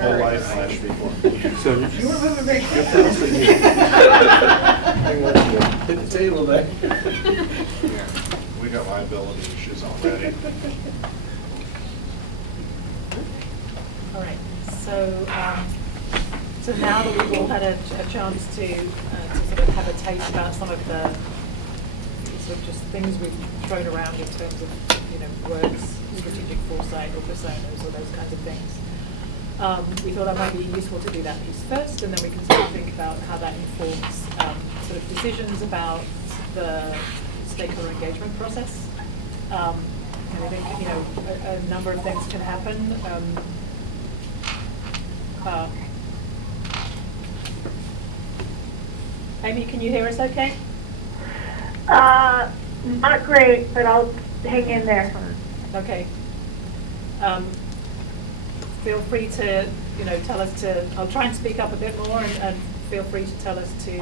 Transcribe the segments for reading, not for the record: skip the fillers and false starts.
whole life flashed before me. So You remember me? Good for us to hear. Hit the table there. Yeah, we got liability issues already. All right, so now that we've all had a chance to sort of have a taste about some of the sort of just things we've thrown around in terms of, words, strategic foresight or personas or those kinds of things, we thought that might be useful to do that piece first, and then we can sort of think about how that informs sort of decisions about the stakeholder engagement process. And I think, a number of things can happen. Amy, can you hear us okay? Not great, but I'll hang in there. Okay. Feel free to, tell us to, I'll try and speak up a bit more, and feel free to tell us to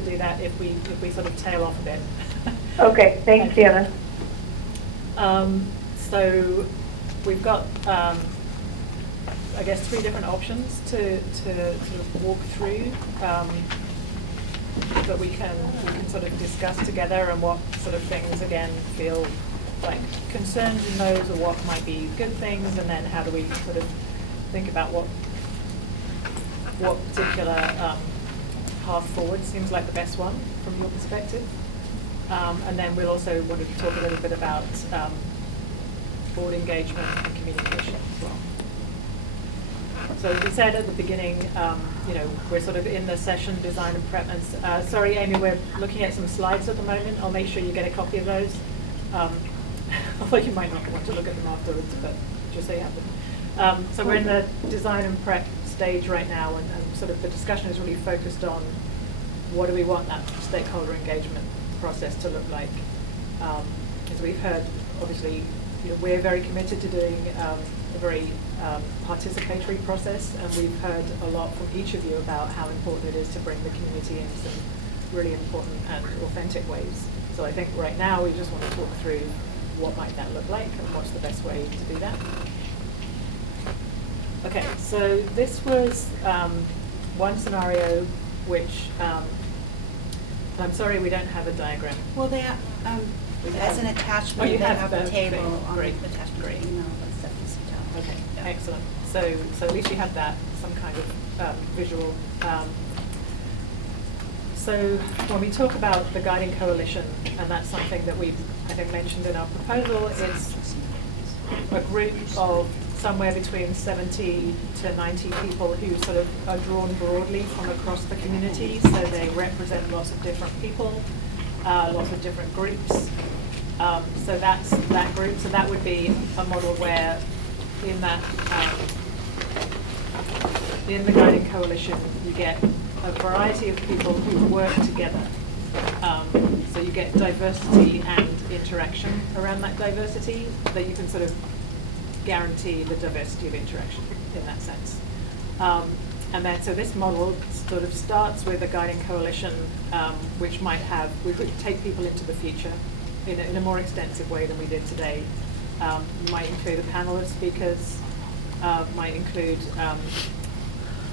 do that if we sort of tail off a bit. Okay, thanks, Fiona. So we've got, I guess, 3 different options to sort of walk through that we can sort of discuss together, and what sort of things again feel like concerns in those, or what might be good things, and then how do we sort of think about what particular path forward seems like the best one from your perspective. And then we'll also want to talk a little bit about board engagement and communication as well. So as we said at the beginning, we're sort of in the session design and prep. And sorry, Amy, we're looking at some slides at the moment. I'll make sure you get a copy of those. Although you might not want to look at them afterwards, but just so you have them. So we're in the design and prep stage right now, and sort of the discussion is really focused on what do we want that stakeholder engagement process to look like. As we've heard, obviously, we're very committed to doing a very participatory process, and we've heard a lot from each of you about how important it is to bring the community in some really important and authentic ways. So I think right now we just want to talk through what might that look like and what's the best way to do that. Okay, so this was one scenario which, I'm sorry we don't have a diagram. Well, they as an attachment, you they have have the a table thing. on Great. the attachment Great. email and stuff you sent out. Okay, Yeah. excellent. So at least you have that, some kind of visual. So when we talk about the guiding coalition, and that's something that we've, I think, mentioned in our proposal, it's a group of somewhere between 70 to 90 people who sort of are drawn broadly from across the community. So they represent lots of different people, lots of different groups. So that's that group. So that would be a model where in that in the guiding coalition you get a variety of people who work together. So you get diversity and interaction around that diversity, that you can sort of guarantee the diversity of interaction in that sense. And then, so this model sort of starts with a guiding coalition, which would take people into the future in a more extensive way than we did today. Might include a panel of speakers, might include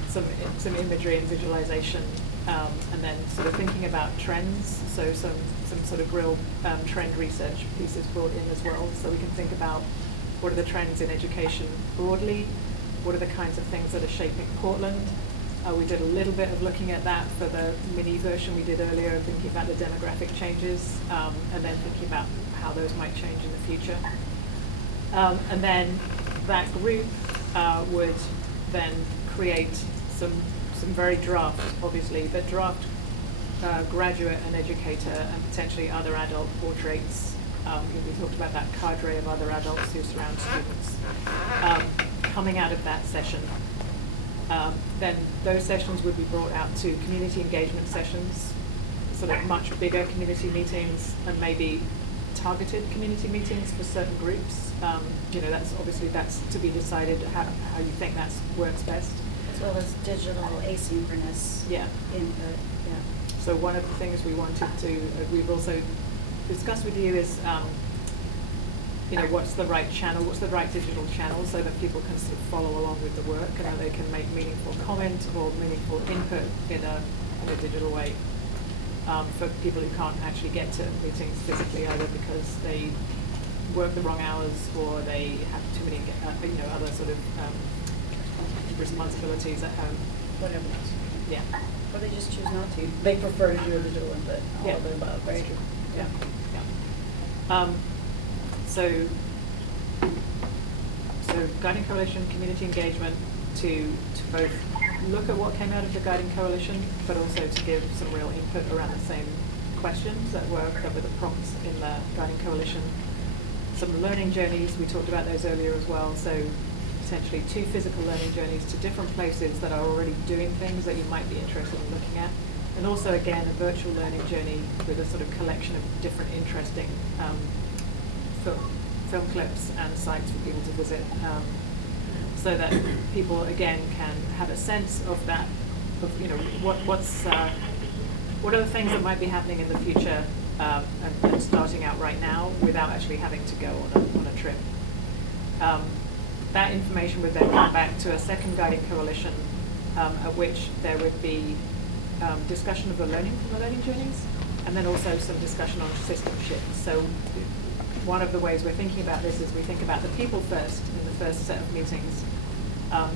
some imagery and visualization, and then sort of thinking about trends. So some sort of real trend research pieces brought in as well. So we can think about what are the trends in education broadly, what are the kinds of things that are shaping Portland. We did a little bit of looking at that for the mini version we did earlier, thinking about the demographic changes, and then thinking about how those might change in the future. And then that group would then create some very draft, obviously, but draft graduate and educator and potentially other adult portraits. We talked about that cadre of other adults who surround students. Coming out of that session, then those sessions would be brought out to community engagement sessions, sort of much bigger community meetings, and maybe targeted community meetings for certain groups. That's to be decided how you think that works best. As well as digital asynchronous input. Yeah. So one of the things we wanted to, we've also discussed with you is what's the right channel, what's the right digital channel so that people can sort of follow along with the work and that they can make meaningful comment or meaningful input in a digital way. For people who can't actually get to meetings physically, either because they work the wrong hours or they have too many, other sort of responsibilities at home. Whatever else. Yeah. Or they just choose not to. They prefer to do a digital input, all of the above, right? Yeah. Yeah. So Guiding Coalition community engagement to both look at what came out of the Guiding Coalition, but also to give some real input around the same questions that were the prompts in the Guiding Coalition. Some learning journeys, we talked about those earlier as well, so essentially 2 physical learning journeys to different places that are already doing things that you might be interested in looking at. And also, again, a virtual learning journey with a sort of collection of different interesting film clips and sites for people to visit, so that people, again, can have a sense of that, of, what are the things that might be happening in the future and starting out right now without actually having to go on a trip. That information would then come back to a second Guiding Coalition, at which there would be discussion of the learning from the learning journeys, and then also some discussion on system shifts. So one of the ways we're thinking about this is we think about the people first in the first set of meetings,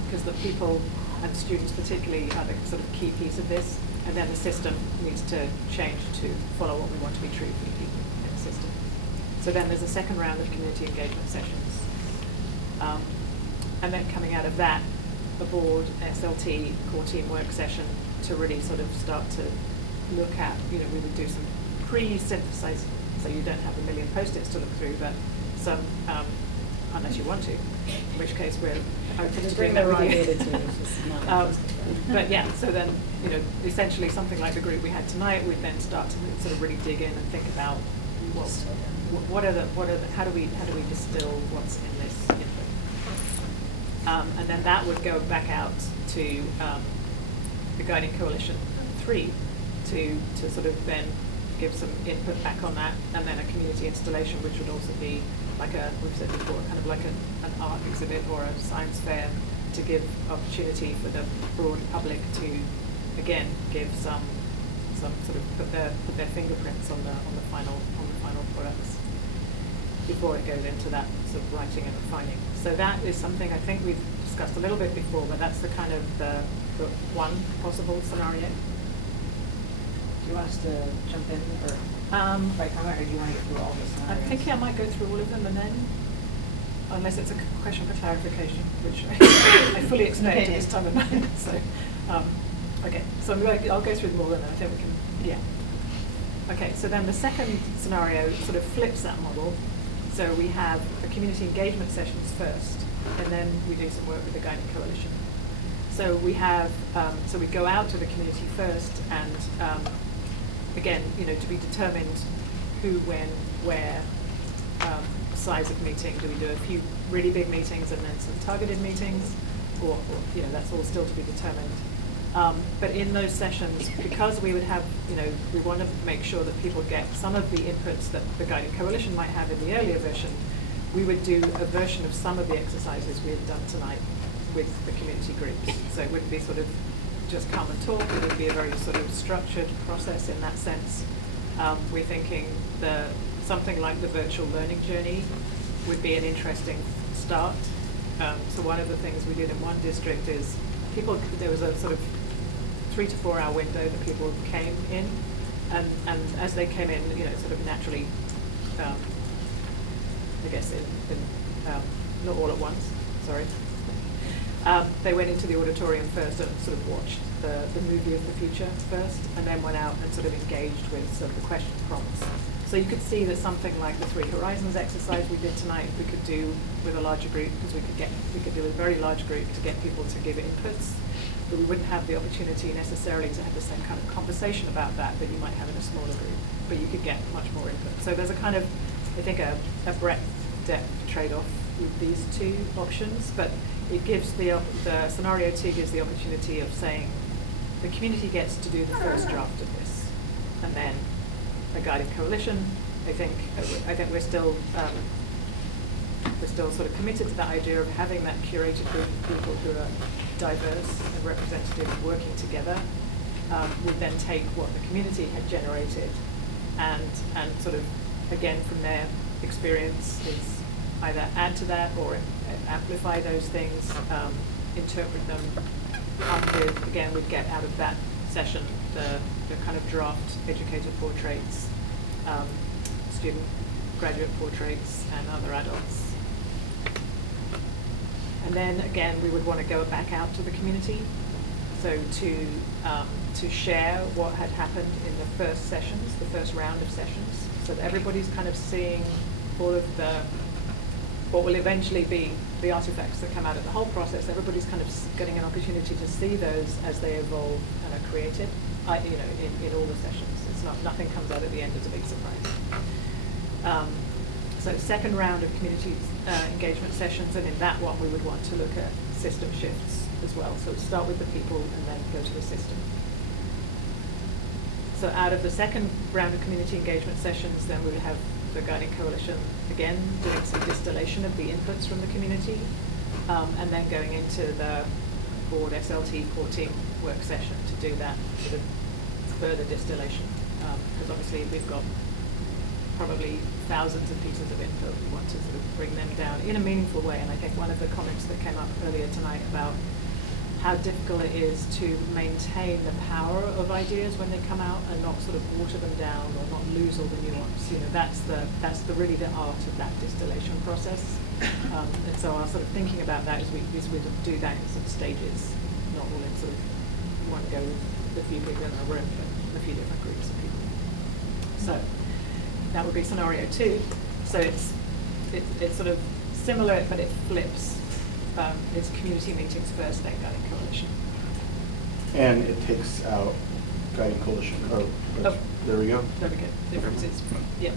because the people and students particularly are the sort of key piece of this, and then the system needs to change to follow what we want to be true for the people in the system. So then there's a second round of community engagement sessions. And then coming out of that, a board, SLT, core team work session to really sort of start to look at, we would do some pre-synthesize, so you don't have a million post-its to look through, but some, unless you want to, in which case we're open to doing that with you. But yeah, so then, essentially something like the group we had tonight, we'd then start to sort of really dig in and think about how do we distill what's in this input. And then that would go back out to the Guiding Coalition 3 to sort of then give some input back on that, and then a community installation, which would also be like we've said before, kind of like an art exhibit or a science fair, to give opportunity for the broad public to, again, give some sort of put their fingerprints on the final products before it goes into that sort of writing and refining. So that is something I think we've discussed a little bit before, but that's the kind of the one possible scenario. Do you want us to jump in or by comment, or do you want to get through all the scenarios? I'm thinking I might go through all of them and then, unless it's a question for clarification, which I fully expect at this time of night. So, okay, so I'll go through them all and then I think we can, yeah. Okay, so then the second scenario sort of flips that model. So we have the community engagement sessions first, and then we do some work with the Guiding Coalition. So we have, so we go out to the community first, and again, to be determined who, when, where, size of meeting. Do we do a few really big meetings and then some targeted meetings, or that's all still to be determined. But in those sessions, because we would have, we want to make sure that people get some of the inputs that the Guiding Coalition might have in the earlier version, we would do a version of some of the exercises we had done tonight with the community groups. So it wouldn't be sort of just come and talk, it would be a very sort of structured process in that sense. We're thinking something like the virtual learning journey would be an interesting start. So one of the things we did in one district is there was a sort of 3 to 4 hour window that people came in, and as they came in, sort of naturally, I guess not all at once, sorry. They went into the auditorium first and sort of watched the movie of the future first, and then went out and sort of engaged with some of the question prompts. So you could see that something like the 3 Horizons exercise we did tonight, we could do with a larger group, because we could do a very large group to get people to give inputs, but we wouldn't have the opportunity necessarily to have the same kind of conversation about that you might have in a smaller group, but you could get much more input. So there's a kind of, I think, a breadth-depth trade-off with these 2 options, but it gives the scenario 2 gives the opportunity of saying the community gets to do the first draft of this, and then a Guiding Coalition. I think we're still we're still sort of committed to that idea of having that curated group of people who are diverse and representative working together. Would then take what the community had generated and sort of, again, from their experience, is either add to that or amplify those things, interpret them. Again, we'd get out of that session the kind of draft educator portraits, student graduate portraits, and other adults. And then again, we would want to go back out to the community, so to share what had happened in the first sessions, the first round of sessions, so that everybody's kind of seeing all of what will eventually be the artifacts that come out of the whole process. Everybody's kind of getting an opportunity to see those as they evolve and are created, in all the sessions. It's nothing comes out at the end as a big surprise. So second round of community engagement sessions, and in that one we would want to look at system shifts as well. So we'd start with the people and then go to the system. So out of the second round of community engagement sessions, then we would have the Guiding Coalition again doing some distillation of the inputs from the community, and then going into the board SLT core team work session to do that sort of further distillation, because obviously we've got probably thousands of pieces of input. We want to sort of bring them down in a meaningful way. And I think one of the comments that came up earlier tonight about how difficult it is to maintain the power of ideas when they come out and not sort of water them down or not lose all the nuance. That's really the art of that distillation process. And so our sort of thinking about that is we do that in some stages, not all in sort of one go with a few people in a room, but a few different groups of people. So that would be scenario 2. So it's sort of similar, but it flips. It's community meetings first, then Guiding Coalition. And it takes out Guiding Coalition. Oh. There we go. There we go. Differences. Yeah.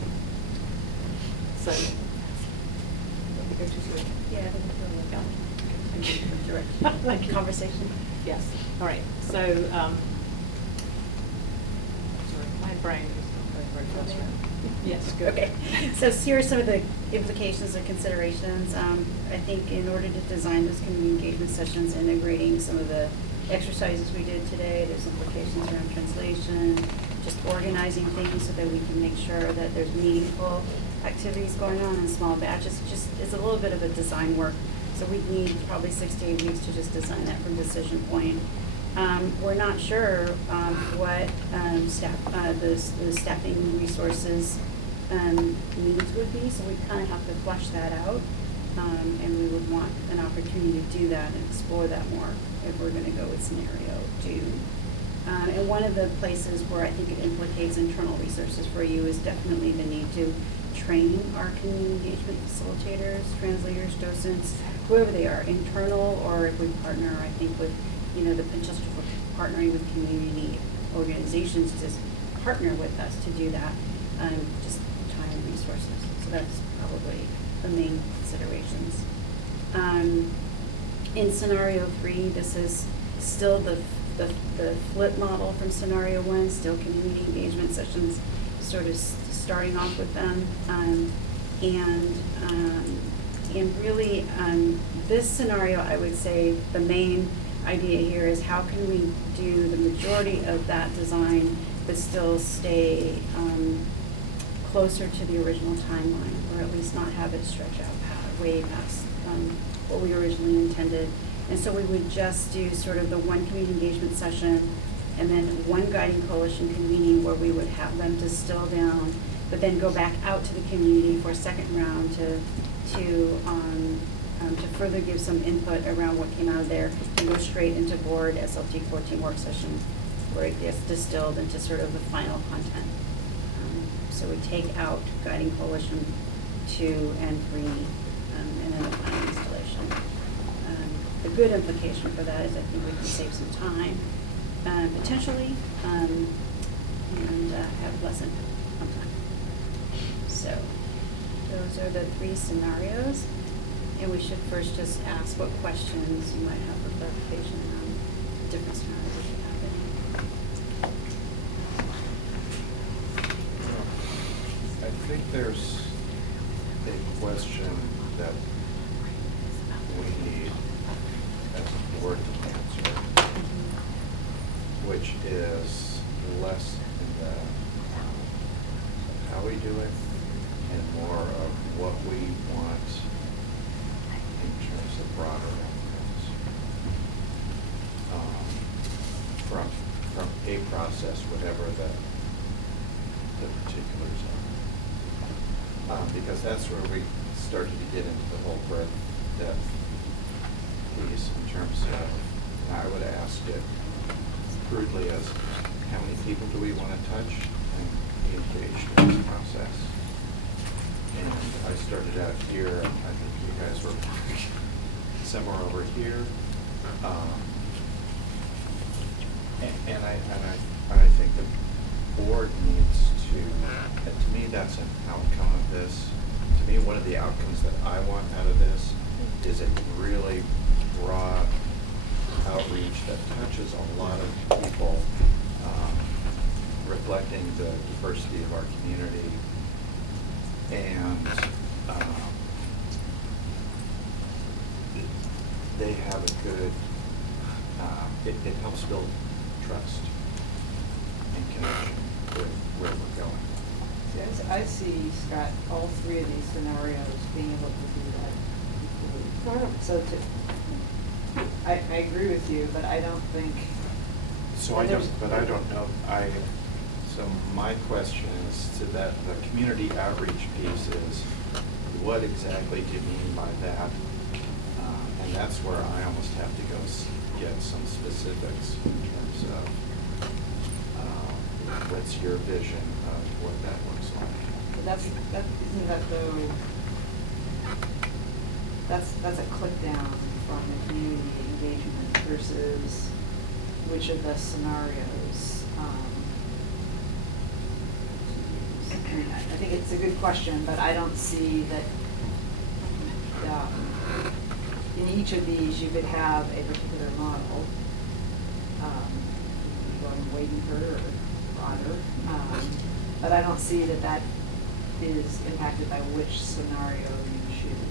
So, let me go too slow. Yeah, I think we'll Yeah. in different direction. Thank you. Conversation. Yes. All right. So, sorry, my brain is not going very fast right now. Yes, good. Okay, so here are some of the implications or considerations. I think in order to design those community engagement sessions, integrating some of the exercises we did today, there's implications around translation, just organizing things so that we can make sure that there's meaningful activities going on in small batches. It's a little bit of a design work. So we need probably 6 to 8 weeks to just design that from decision point. We're not sure what the staffing resources needs would be, so we kind of have to flush that out, and we would want an opportunity to do that and explore that more if we're going to go with scenario 2. And one of the places where I think it implicates internal resources for you is definitely the need to train our community engagement facilitators, translators, docents, whoever they are, internal, or if we partner, I think, with the potential for partnering with community organizations to partner with us to do that, just time and resources. So that's probably the main considerations. In scenario 3, this is still the flip model from scenario 1, still community engagement sessions, sort of starting off with them, and really this scenario, I would say the main idea here is how can we do the majority of that design but still stay closer to the original timeline, or at least not have it stretch out way past what we originally intended. And so we would just do sort of the one community engagement session and then one Guiding Coalition convening where we would have them distill down, but then go back out to the community for a second round to further give some input around what came out of there, and go straight into board SLT 14 work session where it gets distilled into sort of the final content. So we take out Guiding Coalition 2 and 3, and then the final installation. The good implication for that is I think we can save some time, potentially, and have less input on time. So those are the 3 scenarios. And we should first just ask what questions you might have for clarification around different scenarios that are happening. I think there's a question that is less in the how we do it and more of what we want in terms of broader outcomes from a process, whatever the particulars are. Because that's where we started to get into the whole breadth depth piece in terms of, I would ask it crudely as how many people do we want to touch and be engaged in this process? And I started out here, and I think you guys were somewhere over here. And I think the board needs to, and to me, that's an outcome of this. To me, one of the outcomes that I want out of this is a really broad outreach that touches a lot of people, reflecting the diversity of our community, and they have a good, it helps build trust and connection with where we're going. See, I see, Scott, all three of these scenarios being able to do that equally. So I agree with you, but I don't think. So I don't know, so my question is to that, the community outreach piece is, what exactly do you mean by that? And that's where I almost have to go get some specifics in terms of, what's your vision of what that looks like? But isn't that though, that's a click down from the community engagement versus which of the scenarios, I mean, I think it's a good question, but I don't see that, in each of these you could have a particular model, going Wadenford or broader, but I don't see that that is impacted by which scenario you choose.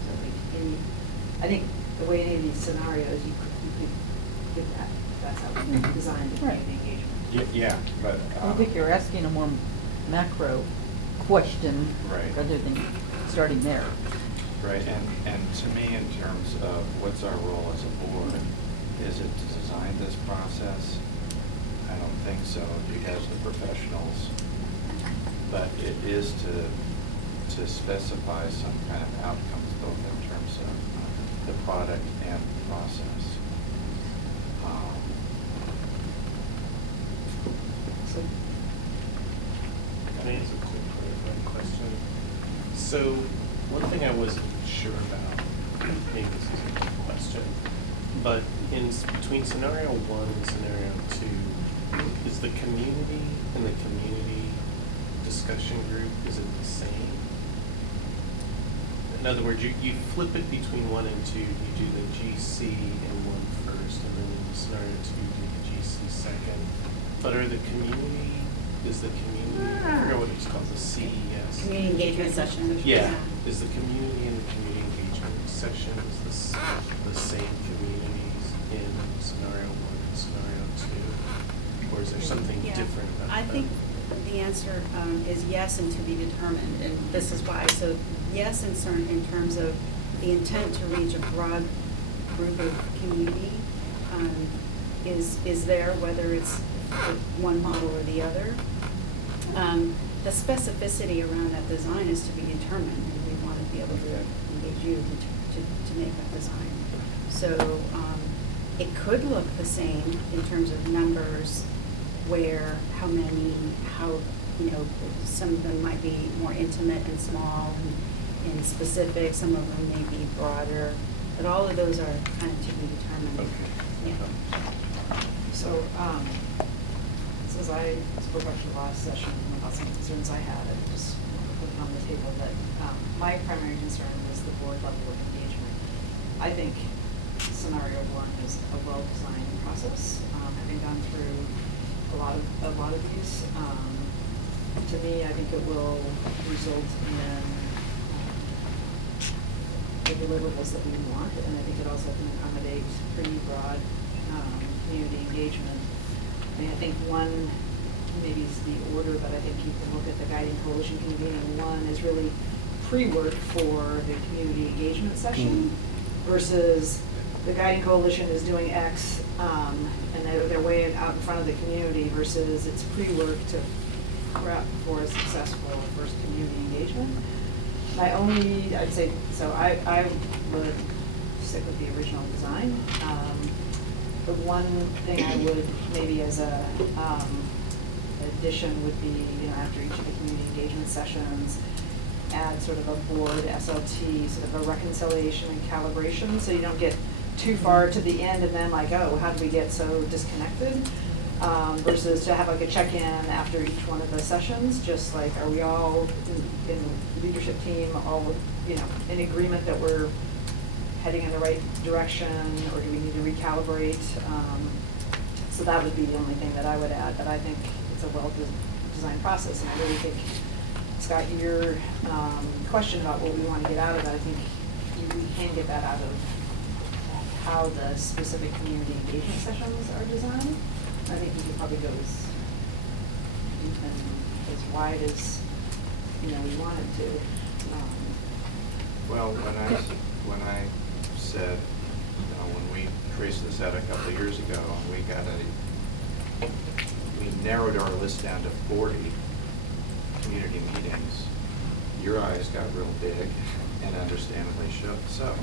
I think the way any of these scenarios, you could give that, that's how we designed the community engagement. Yeah, but. I think you're asking a more macro question. Right. Rather than starting there. Right, and to me, in terms of what's our role as a board, is it to design this process? I don't think so, you guys are professionals. But it is to specify some kind of outcomes, both in terms of the product and the process. So, Can I ask a quick clarifying question? So, one thing I wasn't sure about, maybe this is a good question, but between scenario 1 and scenario 2, is the community and the community discussion group, is it the same? In other words, you flip it between 1 and 2, you do the GC in 1 first, and then in scenario 2, you do the GC second. But are the community, is the community, I forget what it's called, the CES? Community engagement session. Yeah, is the community and the community engagement sessions the same communities in scenario 1 and scenario 2? Or is there something Yeah. different about that? I think the answer is yes and to be determined, and this is why. So yes, in terms of the intent to reach a broad group of community is there, whether it's one model or the other. The specificity around that design is to be determined, and we want to be able to engage you to make that design. So it could look the same in terms of numbers, where, how many, how, some of them might be more intimate and small and specific, some of them may be broader, but all of those are kind of to be determined. Okay. Yeah. So, since I spoke after the last session about some concerns I had, I just want to put it on the table that my primary concern was the board level of engagement. I think scenario 1 is a well-designed process, having gone through a lot of these. To me, I think it will result in the deliverables that we want, and I think it also can accommodate pretty broad community engagement. mean, I think one, maybe is the order, but I think you can look at the guiding coalition convening. One is really pre-work for the community engagement session versus the guiding coalition is doing X, and they're way out in front of the community versus it's pre-work to prep for a successful first community engagement. My only, I'd say, so I would stick with the original design. The one thing I would maybe as a addition would be, you know, after each of the community engagement sessions, add sort of a board SLT, sort of a reconciliation and calibration, so you don't get too far to the end and then like, oh, how did we get so disconnected? Versus to have like a check-in after each one of the sessions, just like, are we all in leadership team, all, you know, in agreement that we're heading in the right direction, or do we need to recalibrate? So that would be the only thing that I would add, but I think it's a well-designed process, and I really think, Scott, your question about what we want to get out of it, I think we can get that out of how the specific community engagement sessions are designed. I think we could probably go as deep and as wide as, you know, we wanted to. Well, when I said, you know, when we traced this out a couple of years ago, we narrowed our list down to 40 community meetings, your eyes got real big, and understandably so.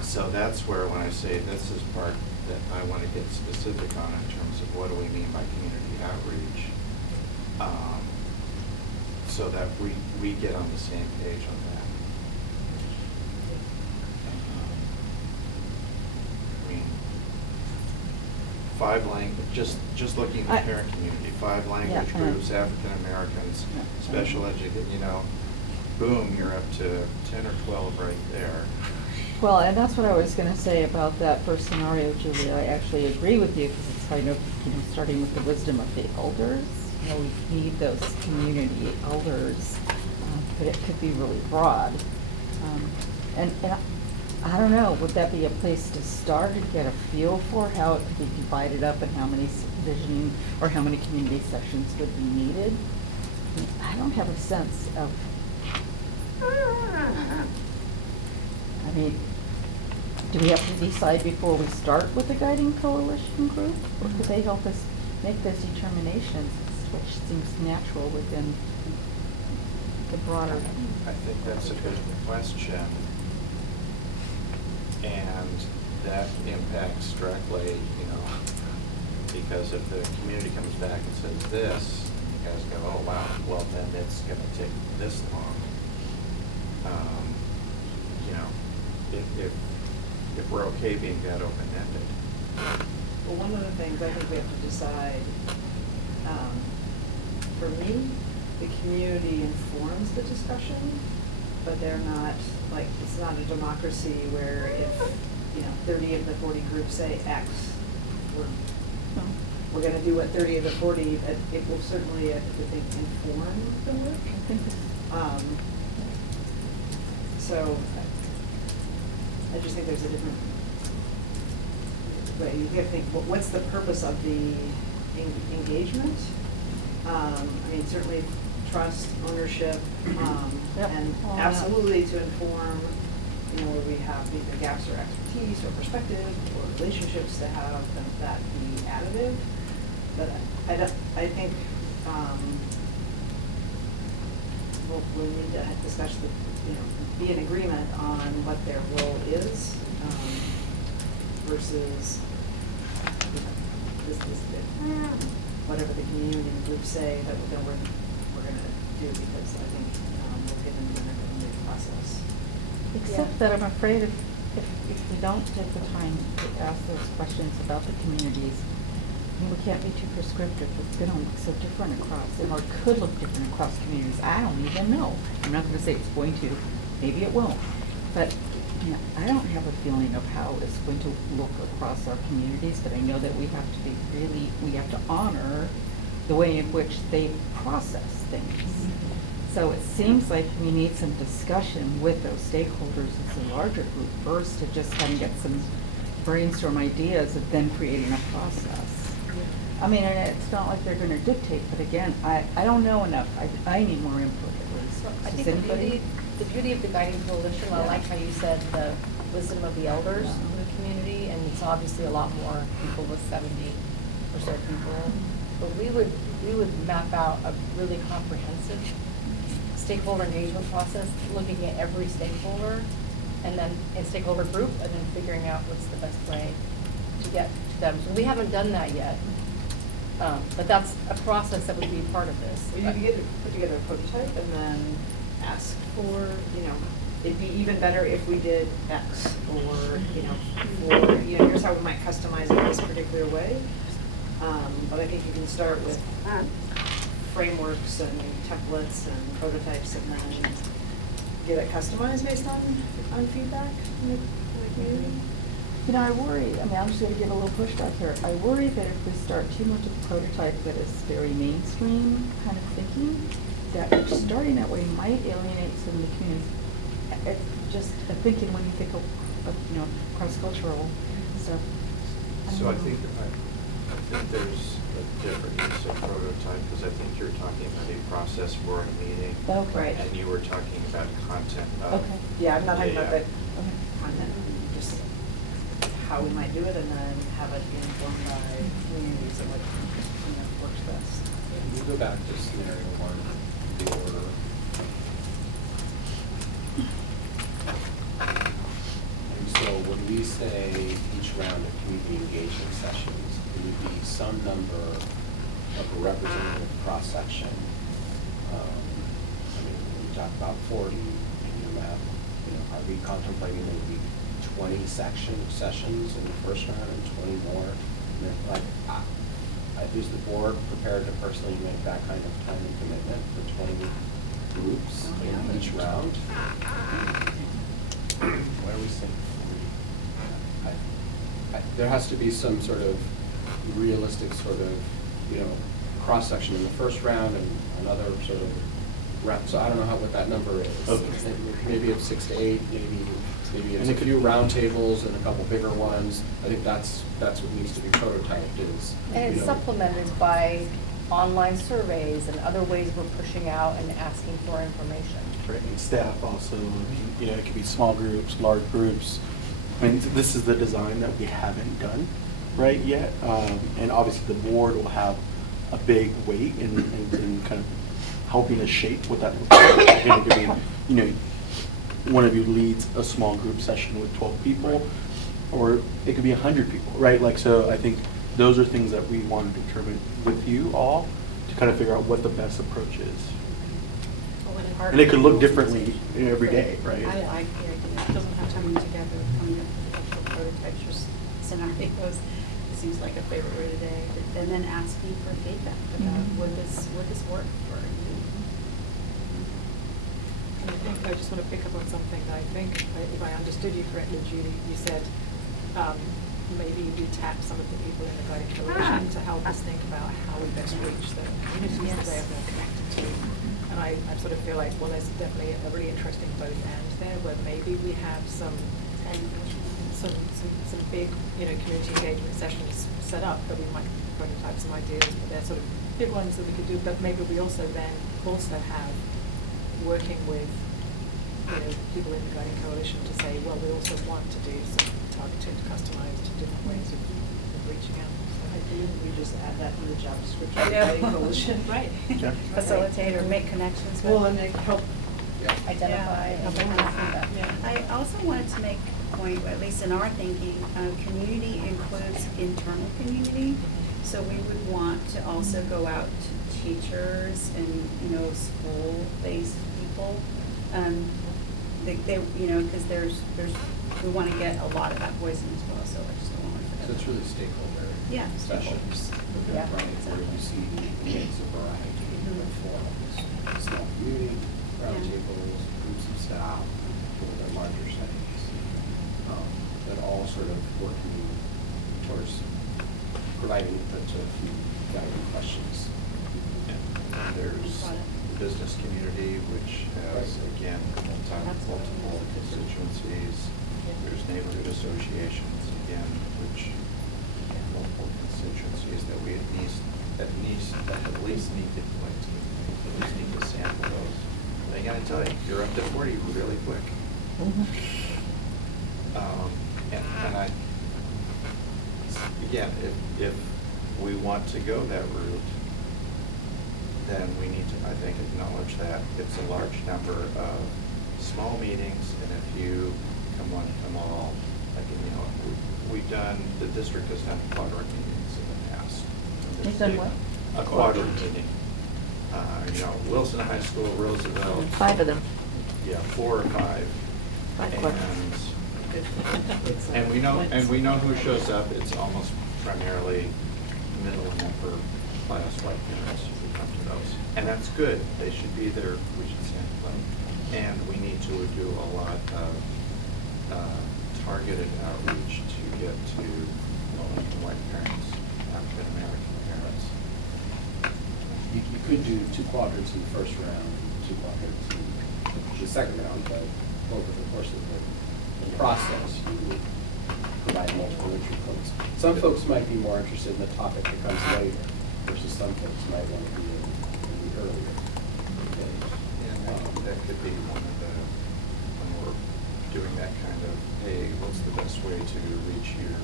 So that's where when I say this is part that I want to get specific on in terms of what do we mean by community outreach, so that we get on the same page on that. I mean, 5 language, just looking at the parent community, 5 language Yeah, groups, African Americans, special education, you know, boom, you're up to 10 or 12 right there. Well, and that's what I was gonna say about that first scenario, Julie. I actually agree with you, because it's kind of, you know, starting with the wisdom of the elders. You know, we need those community elders, but it could be really broad. And I don't know, would that be a place to start and get a feel for how it could be divided up and how many visioning or how many community sessions would be needed? I don't have a sense of, I mean, do we have to decide before we start with the guiding coalition group? Or could they help us make those determinations, which seems natural within the broader? I think that's a good question. And that impacts directly, you know, because if the community comes back and says this, you guys go, oh, wow, well, then it's going to take this long. You know, if we're okay being that open-ended. Well, one of the things I think we have to decide, for me, the community informs the discussion, but they're not, like, it's not a democracy where if, you know, 30 of the 40 groups say X, we're going to do what 30 of the 40, but it will certainly, I think, inform the work. So I just think there's a different way. You have to think, what's the purpose of the engagement? I mean, certainly trust, ownership, and absolutely to inform, you know, where we have either gaps or expertise or perspective or relationships to have that be additive. But I think we'll need to discuss the, you know, be in agreement on what their role is, versus, you know, whatever the community groups say that we're gonna do, because I think we'll get into the process. Except that I'm afraid if we don't take the time to ask those questions about the communities, we can't be too prescriptive. It's going to look so different across, or it could look different across communities. I don't even know. I'm not going to say it's going to. Maybe it won't. But you know, I don't have a feeling of how it's going to look across our communities, but I know that we have to we have to honor the way in which they process things. So it seems like we need some discussion with those stakeholders as a larger group first, to just kind of get some brainstorm ideas of then creating a process. I mean, and it's not like they're gonna dictate, but again, I don't know enough. I need more input at least. So I Does think anybody? the beauty of the guiding coalition, I Yeah. like how you said the wisdom of the elders Yeah. in the community, and it's obviously a lot more people with 70 or so people. But we would map out a really comprehensive stakeholder engagement process, looking at every stakeholder and then a stakeholder group, and then figuring out what's the best way to get to them. So we haven't done that yet. But that's a process that would be part of this. Well, you could put together a prototype and then ask for, it'd be even better if we did X, or, here's how we might customize it this particular way. But I think you can start with frameworks and templates and prototypes, and then get it customized based on feedback from the community. I worry, I'm just gonna give a little pushback here. I worry that if we start too much of a prototype that is very mainstream kind of thinking, that starting that way might alienate some of the community. It's just a thinking when you think of cross-cultural stuff. So I think there's a different use of prototype, because I think you're talking about a process for a meeting. Okay. Right. And you were talking about content of. Okay. Yeah, I'm not talking about the Okay. content, just how we might do it, and then have it be informed by communities and what works best. Can you go back to scenario one, the order? And so when we say each round of community engagement sessions, it would be some number of a representative cross-section. When we talk about 40 in your map, are we contemplating maybe 20 sessions in the first round and 20 more? Is the board prepared to personally make that kind of time and commitment for 20 groups in each round? Why are we saying 40? There has to be some sort of realistic sort of, cross-section in the first round and another sort of round. So I don't know what that number is. Okay. Maybe it's 6 to 8, maybe it's And a it could few be- round tables and a couple bigger ones. I think that's what needs to be prototyped is. And it's supplemented by online surveys and other ways we're pushing out and asking for information. Right, and staff also, it could be small groups, large groups. This is the design that we haven't done right yet. And obviously the board will have a big weight in kind of helping us shape what that looks like. Again, it could be, one of you leads a small group session with 12 people, or it could be 100 people, right? So I think those are things that we want to determine with you all to kind of figure out what the best approach is. And it could look differently every day, right? I like the idea. It doesn't have coming together, coming up with actual prototypes or scenarios. It seems like a favorite way today. And then asking for feedback about would this work for you? And I think I just want to pick up on something that I think, if I understood you correctly, Judy, you said maybe we tap some of the people in the guiding coalition to help us think about how we best reach the communities that they are more connected to. And I sort of feel like, well, there's definitely a really interesting both and there, where maybe we have some big, community engagement sessions set up that we might prototype some ideas, but they're sort of big ones that we could do. But maybe we also then have working with people in the guiding coalition to say, well, we also want to do some targeted, customized, different ways of reaching out. I think we just add that to the job description. Yeah. Guiding coalition. Right. Yeah. Facilitate or make connections with. Well, and they help. Identify and Yeah. feedback. I also wanted to make a point, at least in our thinking, community includes internal community. So we would want to also go out to teachers and, school-based people. Because we want to get a lot of that voice in as well, so I just don't want to forget. So it's really stakeholder Yeah, sessions, Yeah. right, where you see it's a variety of forums, small community, roundtables, groups of staff, people that are larger settings, that all sort of working towards providing input to a few guiding questions. There's the business community, which has, again, multiple constituencies. There's neighborhood associations, again, which have multiple constituencies that we at least need to, at least need to sample those. And I gotta tell you, you're up to 40 really quick. And I, again, if we want to go that route, then we need to, I think, acknowledge that it's a large number of small meetings, and if you come one, come all, like, you know, we've done, the district has done quadrant meetings in the past. They've done what? A quadrant meeting. You know, Wilson High School, Roosevelt. 5 of them. Yeah, 4 or 5. 5 quadrants. And we know who shows up. It's almost primarily middle and upper class white parents who come to those. And that's good. They should be there. We should sample them. And we need to do a lot of targeted outreach to get to low-income white parents, African American parents. You could do 2 quadrants in the first round, 2 quadrants in the second round, but over the course of the process, you would provide multiple entry points. Some folks might be more interested in the topic that comes later, versus some folks might want to be in the earlier days. Yeah, that could be one of the, when we're doing that kind of, hey, what's the best way to reach your,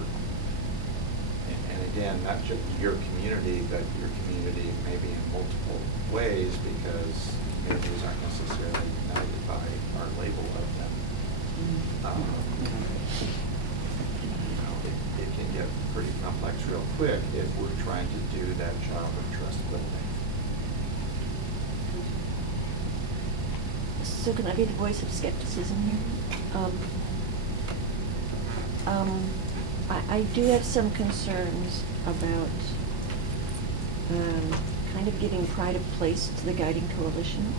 and again, not just your community, but your community maybe in multiple ways, because communities aren't necessarily united by our label of them. You know, it can get pretty complex real quick if we're trying to do that job of trust building. So can I be the voice of skepticism here? I do have some concerns about kind of giving pride of place to the guiding coalition.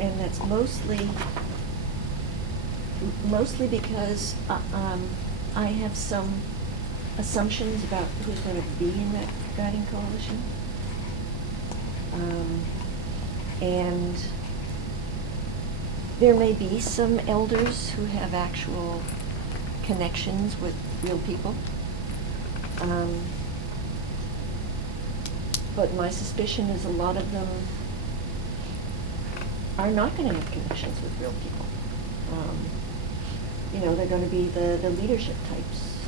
And that's mostly because I have some assumptions about who's going to be in that guiding coalition. And there may be some elders who have actual connections with real people. But my suspicion is a lot of them are not going to have connections with real people. You know, they're going to be the leadership types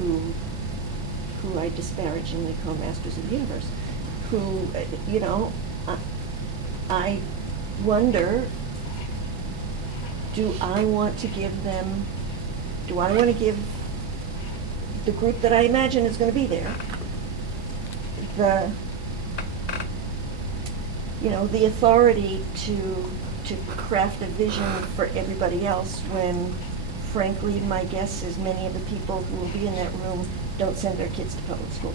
who I disparagingly call masters of the universe, who, you know, I wonder, do I want to give the group that I imagine is going to be there, the authority to craft a vision for everybody else, when frankly my guess is many of the people who will be in that room don't send their kids to public school.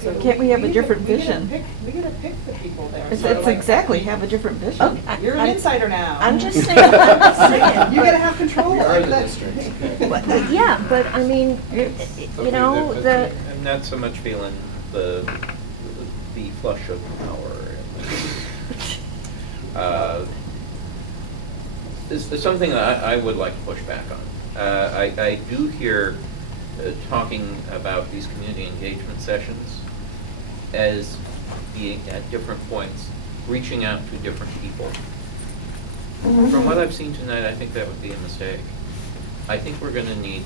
So can't we have a different vision? We get to pick the people there. It's so, like, exactly, have a different vision. Okay, You're an insider now. I'm just saying, I'm just saying. You gotta have control We are over the that. district. Yeah, but I mean, you know, I'm not so much feeling the flush of power. This is something that I would like to push back on. I do hear talking about these community engagement sessions as being at different points, reaching out to different people. From what I've seen tonight, I think that would be a mistake. I think we're going to need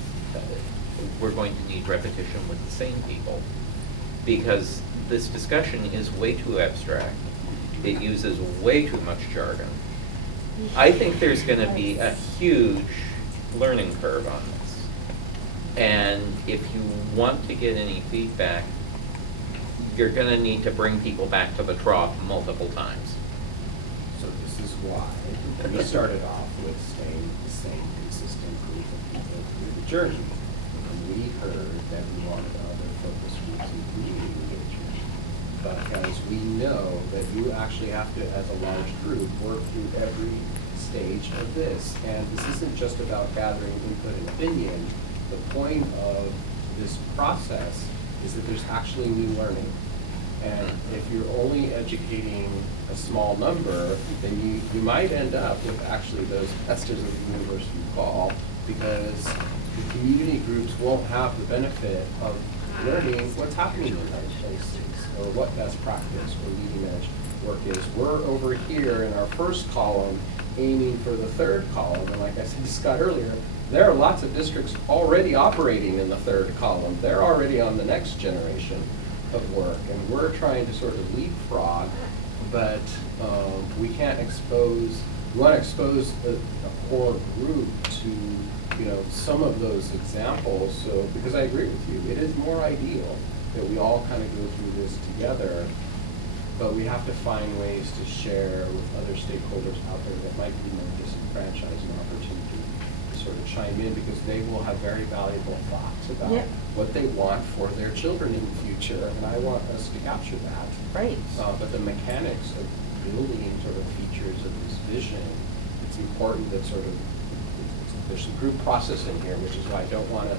repetition with the same people, because this discussion is way too abstract. It uses way too much jargon. I think there's going to be a huge learning curve on this. And if you want to get any feedback, you're going to need to bring people back to the trough multiple times. So this is why we started off with staying the same consistent group of people through the journey. And we heard that we wanted other focus groups and community engagement. Because we know that you actually have to, as a large group, work through every stage of this. And this isn't just about gathering input and opinion. The point of this process is that there's actually new learning. And if you're only educating a small number, then you might end up with actually those masters of the universe you call, because the community groups won't have the benefit of learning what's happening in those places, or what best practice or leading edge work is. We're over here in our first column aiming for the third column, and like I said to Scott earlier, there are lots of districts already operating in the third column. They're already on the next generation of work, and we're trying to sort of leapfrog, but we can't expose, we want to expose a core group to, you know, some of those examples. So, because I agree with you, it is more ideal that we all kind of go through this together, but we have to find ways to share with other stakeholders out there that might be more disenfranchised an opportunity to sort of chime in, because they will have very valuable thoughts about what they want for their children in the future, and I want us to capture that. Right. But the mechanics of building sort of features of this vision, it's important that sort of, there's some group process in here, which is why I don't want to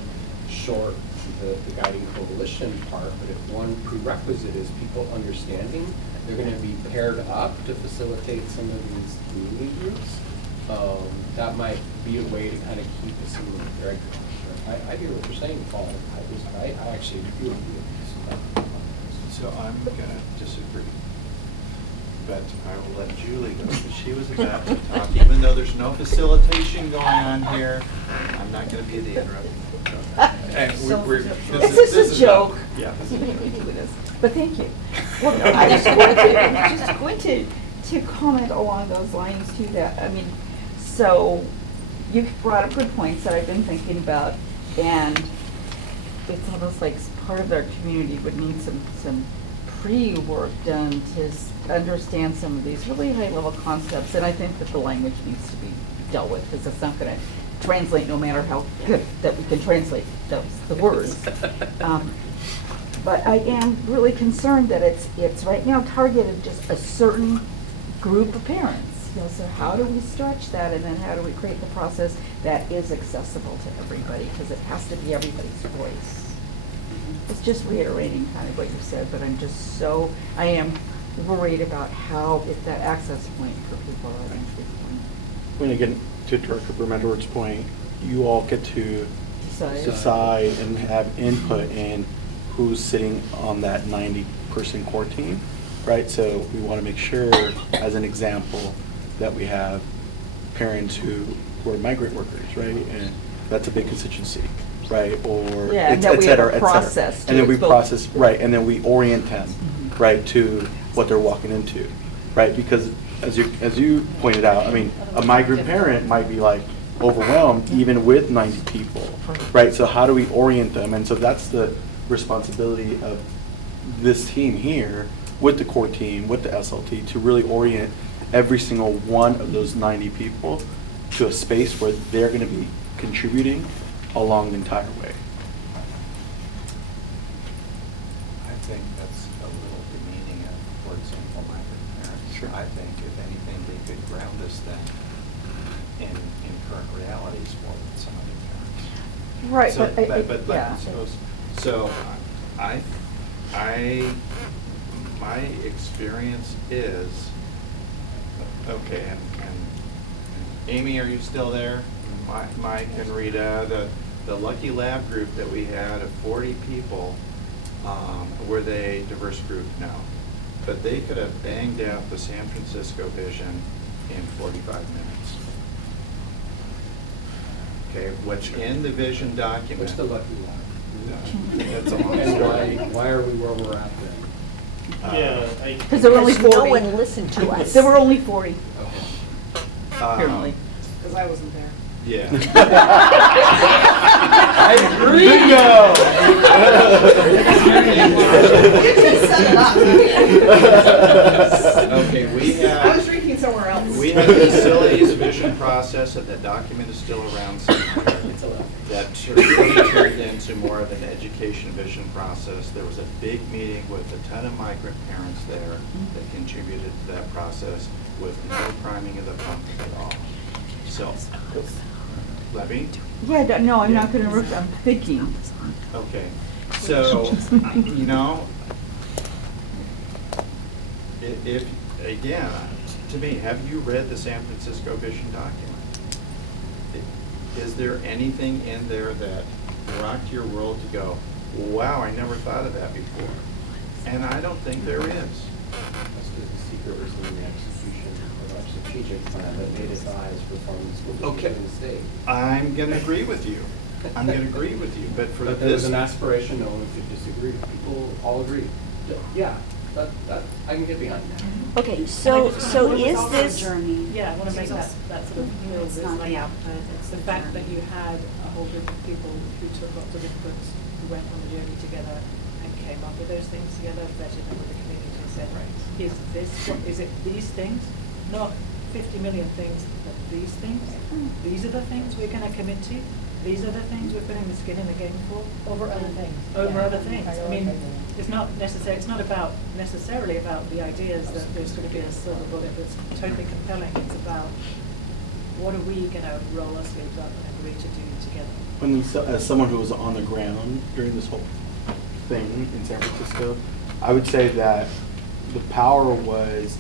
short the guiding coalition part, but if one prerequisite is people understanding, they're going to be paired up to facilitate some of these community groups. That might be a way to kind of keep us in the very close. I hear what you're saying, Paul. I actually agree with you. So I'm going to disagree. But I will let Julie go, because she was about to talk. Even though there's no facilitation going on here, I'm not going to be the interrupter. And This is a joke. Yeah. This is a joke. But thank you. Well, no, I just wanted to comment along those lines too, that, I mean, so you brought up good points that I've been thinking about, and it's almost like part of our community would need some pre-work done to understand some of these really high-level concepts, and I think that the language needs to be dealt with, because it's not going to translate no matter how good that we can translate the words. But I am really concerned that it's right now targeted just a certain group of parents. You know, so how do we stretch that, and then how do we create the process that is accessible to everybody, because it has to be everybody's voice. It's just reiterating kind of what you said, but I am worried about how, if that access point for people are an entry point. When again, to Director Bermendorf's point, you all get to decide and have input in who's sitting on that 90-person core team, right? So we want to make sure, as an example, that we have parents who are migrant workers, right? And that's a big constituency, right? Or and that we have a process. And then we process, right? And then we orient them, right, to what they're walking into, right? Because as you pointed out, I mean, a migrant parent might be like overwhelmed even with 90 people, right? So how do we orient them? And so that's the responsibility of this team here with the core team, with the SLT, to really orient every single one of those 90 people to a space where they're going to be contributing along the entire way. I think that's a little demeaning of, for example, migrant parents. Sure. I think, if anything, they could ground us then in current realities more than some other parents. Right, So, yeah. So my experience is, okay, and Amy, are you still there? Mike and Rita, the Lucky Lab group that we had of 40 people, were they diverse group? No. But they could have banged out the San Francisco vision in 45 minutes. Okay, what's in the vision document? What's the Lucky Lab? That's a long And story. why are we where we're at then? Because there were only 40. No one listened to us. There were only 40, Um, apparently. Because I wasn't there. Yeah. I agree. Bingo! Okay, we I have. was drinking somewhere else. We have a facilities vision process, and that document is still around somewhere. That really turned into more of an education vision process. There was a big meeting with a ton of migrant parents there that contributed to that process with no priming of the pump at all. So, Levy? Yeah, no, I'm not Yeah. going to, I'm thinking. Okay, so, you know, if, again, to me, have you read the San Francisco vision document? Is there anything in there that rocked your world to go, wow, I never thought of that before. And I don't think there is. That's because the secret was in the execution of our strategic plan that made its eyes perform the school Okay. district in the state. I'm going to agree with you. I'm going to agree with you, but for But there was this. an aspiration, no one could disagree. People all agreed. Yeah, that, I can get behind that. Okay, so It is was also a this, journey. Yeah, I want to make It's that, also- that sort of feel It's this not like the output, it's the the fact that journey. you had a whole group of people who took lots of inputs, who went on the journey together and came up with those things together, vetted them with the community and said, is this, is it these things? Not 50 million things, but these things? These are the things we're going to commit to? These are the things we're putting the skin in the game for? Over other things. Over Yeah. other things. I mean, Prioritizing. it's not necessary, it's not about necessarily about the ideas that there's going to be a silver bullet that's totally compelling. It's about what are we going to roll our sleeves up and agree to do together. As someone who was on the ground during this whole thing in San Francisco, I would say that the power was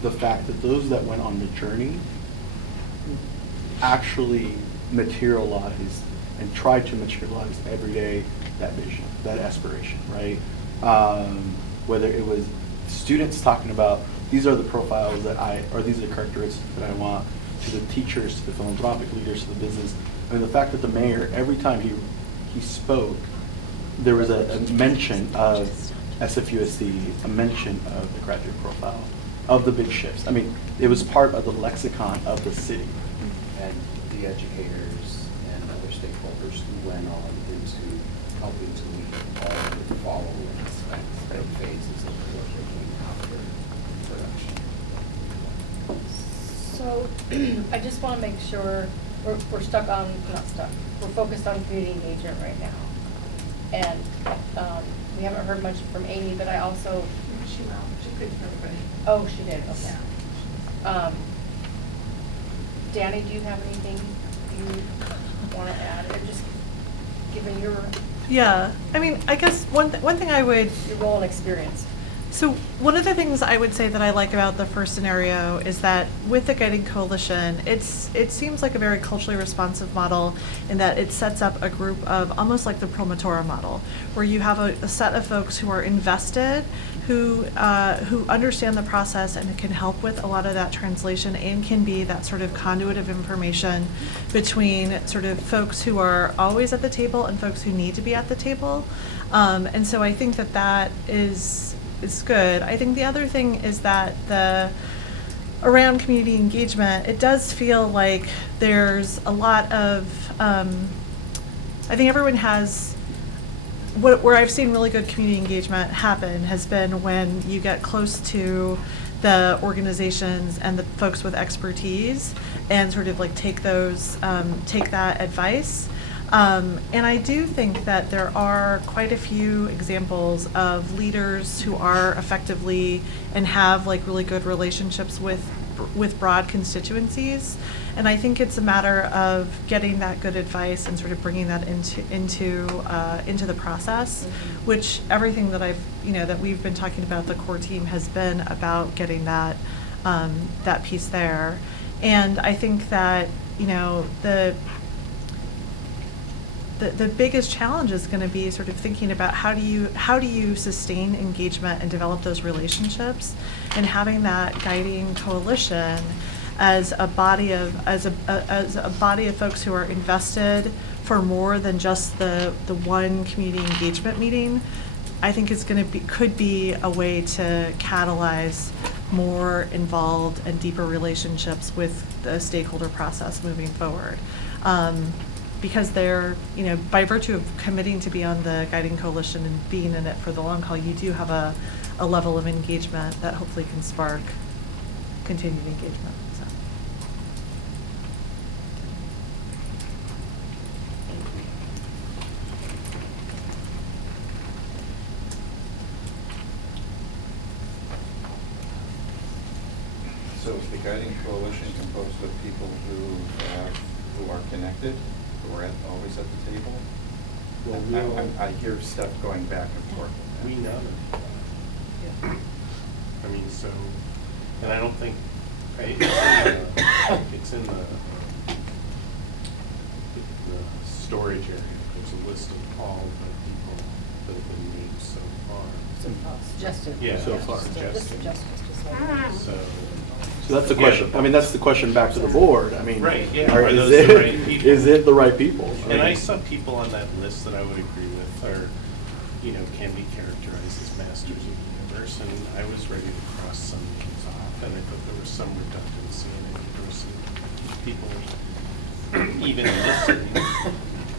the fact that those that went on the journey actually materialized and tried to materialize every day that vision, that aspiration, right? Whether it was students talking about, these are the profiles that or these are the characteristics that I want, to the teachers, to the philanthropic leaders, to the business. I mean, the fact that the mayor, every time he spoke, there was a mention of SFUSD, a mention of the graduate profile, of the big shifts. I mean, it was part of the lexicon of the city. And the educators and other stakeholders who went on into helping to lead all of the following aspects and phases of what they came after production. So, I just want to make sure we're stuck on, not stuck, we're focused on community engagement right now. And we haven't heard much from Amy, but I also. She couldn't everybody. Oh, she did, okay. Danny, do you have anything you want to add, or just given your Yeah, I mean, I guess one thing I would, role and experience? so one of the things I would say that I like about the first scenario is that with the Guiding Coalition, it seems like a very culturally responsive model in that it sets up a group of almost like the Promotora model, where you have a set of folks who are invested, who understand the process and can help with a lot of that translation and can be that sort of conduit of information between sort of folks who are always at the table and folks who need to be at the table. And so I think that is good. I think the other thing is that around community engagement, it does feel like there's a lot of, I think everyone has, where I've seen really good community engagement happen has been when you get close to the organizations and the folks with expertise and sort of like take that advice. And I do think that there are quite a few examples of leaders who are effectively and have like really good relationships with broad constituencies. And I think it's a matter of getting that good advice and sort of bringing that into the process, which everything that that we've been talking about, the core team has been about getting that piece there. And I think that, the biggest challenge is going to be sort of thinking about how do you sustain engagement and develop those relationships, and having that guiding coalition as a body of folks who are invested for more than just the one community engagement meeting. I think it's could be a way to catalyze more involved and deeper relationships with the stakeholder process moving forward. Because they're, by virtue of committing to be on the Guiding Coalition and being in it for the long haul, you do have a level of engagement that hopefully can spark continued engagement. So is the Guiding Coalition composed of people who are connected, who are always at the table? Well, I hear stuff going back and forth. We know. I mean, so, and I don't think, it's in the storage area. There's a list of all the people that have been named so far. Suggested. Yeah, So far. suggested. So. So that's the question, I mean, that's the question back to the board, I mean. Right, yeah, are- are is those it- the right people? Is it the right people? And I mean, saw people on that list that I would agree with are, can be characterized as masters of the universe, and I was ready to cross some names off, and I thought there was some redundancy in it. There were some people, even in this city,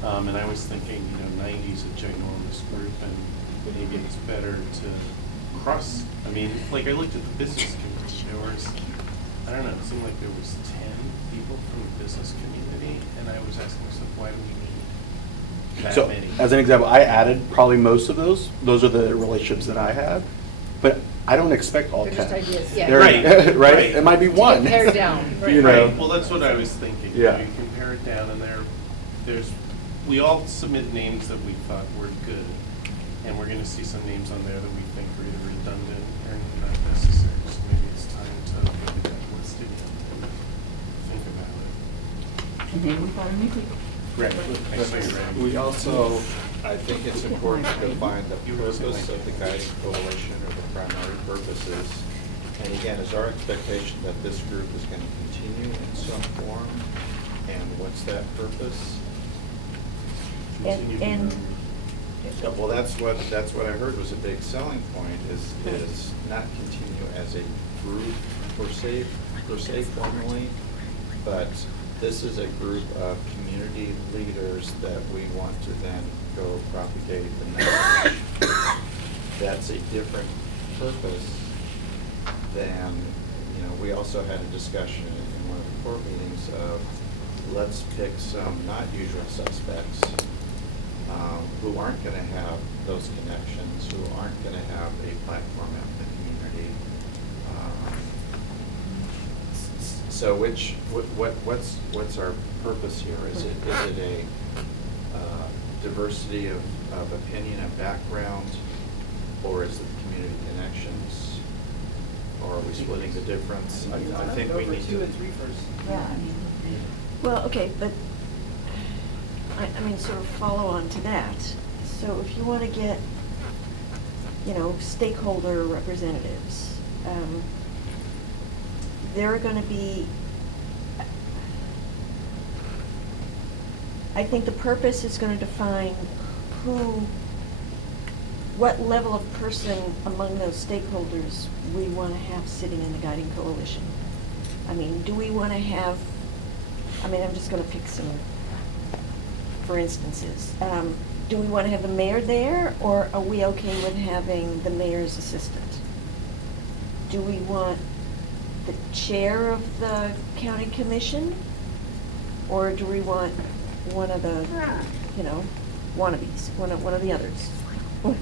and I was thinking, 90 is a ginormous group, and maybe it's better to cross. I mean, like I looked at the business community, there was, I don't know, it seemed like there was 10 people from the business community, and I was asking myself, why do we need that So, many? as an example, I added probably most of those are the relationships that I have, but I don't expect all They're 10. just ideas, yeah. They're- Right, Right, right. it might be one. Pared down. You know. Right, well, that's what I was thinking. Yeah. You compare it down, and we all submit names that we thought were good, and we're gonna see some names on there that we think are either redundant or not necessary, so maybe it's time to look at that list again and think about it. And then we got new people. Right, I saw you, Randy. We also, I think it's important to define the purpose of the guiding coalition or the primary purposes. And again, is our expectation that this group is going to continue in some form? And what's that purpose? And Well, that's what I heard was a big selling point is not continue as a group per se formally, but this is a group of community leaders that we want to then go propagate the message. That's a different purpose than, we also had a discussion in one of the core meetings of let's pick some not usual suspects who aren't going to have those connections, who aren't going to have a platform out in the community. So what's our purpose here? Is it a diversity of opinion and background, or is it community connections, or are we splitting the difference? I think we need to. 2 and 3 first. Yeah, well, okay, but, I mean, sort of follow on to that. So if you want to get, stakeholder representatives, there are going to be, I think the purpose is going to define what level of person among those stakeholders we want to have sitting in the guiding coalition. I mean, do we want to have, I'm just going to pick some, for instances. Do we want to have the mayor there, or are we okay with having the mayor's assistant? Do we want the chair of the county commission, or do we want one of the, wannabes, one of the others?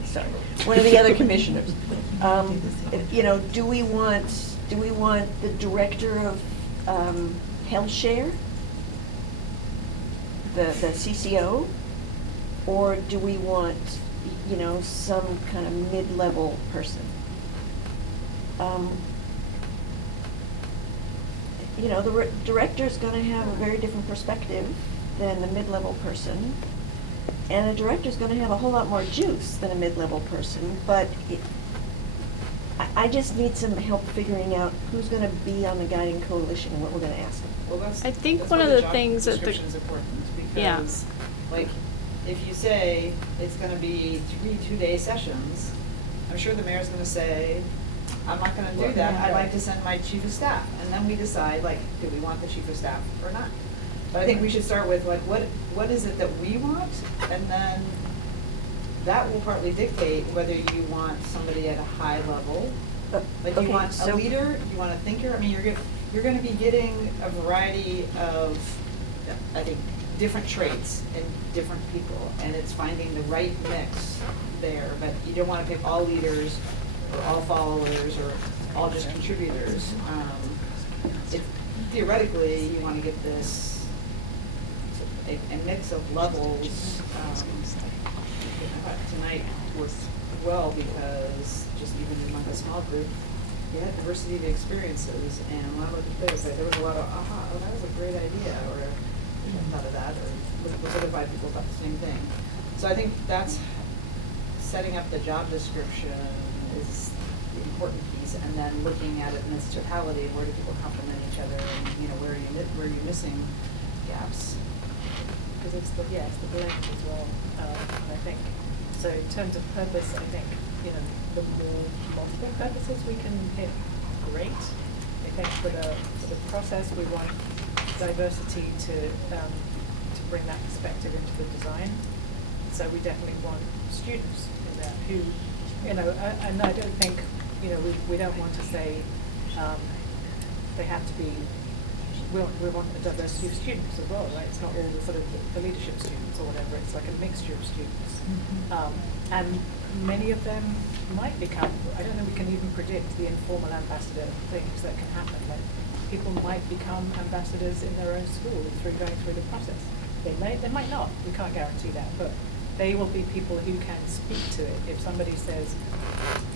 Sorry, one of the other commissioners. Do we want the director of health share, the CCO, or do we want, some kind of mid-level person? The director's going to have a very different perspective than the mid-level person, and a director's going to have a whole lot more juice than a mid-level person, but I just need some help figuring out who's going to be on the guiding coalition and what we're going to ask them. Well, that's. I think that's one why of the job things that the- description is important, Yeah. because, if you say it's gonna be 3 two-day sessions, I'm sure the mayor's gonna say, I'm not gonna do that, I'd like to send my chief of staff, and then we decide, do we want the chief of staff or not? But I think we should start with, what is it that we want, and then that will partly dictate whether you want somebody at a high level. You Okay, want a so- leader, you want a thinker, you're gonna be getting a variety of, I think, different traits in different people, and it's finding the right mix there, but you don't wanna pick all leaders, or all followers, or all just contributors. Theoretically, you wanna get this, a mix of levels. I thought tonight worked well, because just even among a small group, you had diversity of experiences, and when I looked at this, there was a lot of, that was a great idea, or thought of that, or those other 5 people thought the same thing. So I think that's setting up the job description is the important piece, and then looking at it in its totality, where do people complement each other, and, you know, where are you missing gaps? Because it's the blend as well, I think. So in terms of purpose, I think, you know, the more multiple purposes we can hit, great. I think for the process, we want diversity to bring that perspective into the design. So we definitely want students in there who, you know, and I don't think, you know, we don't want to say they have to be. We want a diversity of students as well, right? It's not all the sort of the leadership students or whatever. It's like a mixture of students, and many of them might become. I don't know. We can even predict the informal ambassador things that can happen. Like people might become ambassadors in their own school through going through the process. They might not. We can't guarantee that, but they will be people who can speak to it. If somebody says,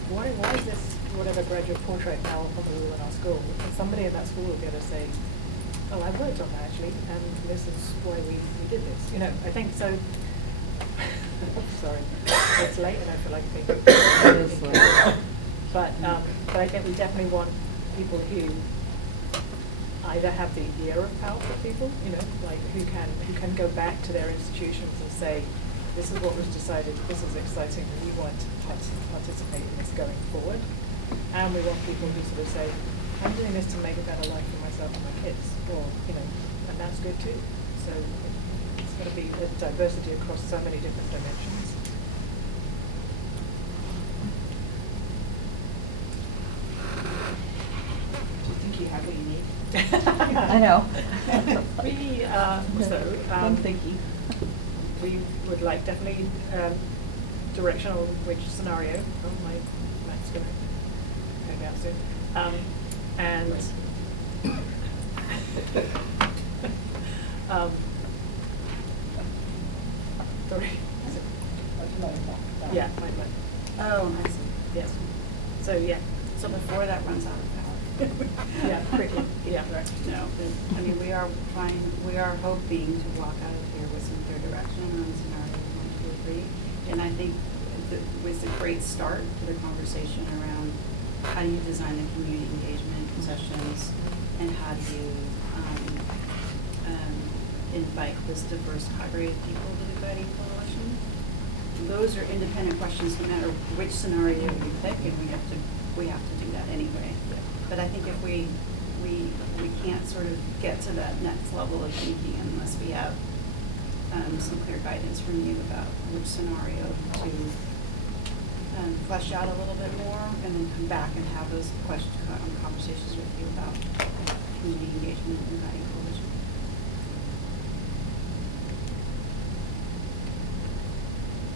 why is this whatever graduate portrait now on the wall in our school? And somebody in that school will be able to say, oh, I worked on that actually, and this is why we did this. You know, I think so. Sorry, it's late and I feel like thinking. It is late. But I think we definitely want people who either have the ear of powerful people, you know, like who can go back to their institutions and say, this is what was decided, this is exciting, we want to participate in this going forward. And we want people who sort of say, I'm doing this to make a better life for myself and my kids, or, you know, and that's good too. So it's got to be a diversity across so many different dimensions. Do you think you have what you need? I know. I'm thinking. We would like definitely direction on which scenario. Oh, my Matt's going to hang out soon. And sorry. Yeah, my. Oh, I see. Yes. So yeah. So before that runs out of power. Yeah, quickly. Yeah. Right. No, I mean, we are hoping to walk out of here with some clear direction on scenario 1, 2, 3. And I think that was a great start to the conversation around how do you design the community engagement sessions, and how do you invite this diverse cadre of people to the guiding coalition. Those are independent questions no matter which scenario we pick, and we have to do that anyway. But I think if we can't sort of get to that next level of thinking unless we have some clear guidance from you about which scenario to flesh out a little bit more, and then come back and have those conversations with you about community engagement and guiding coalition.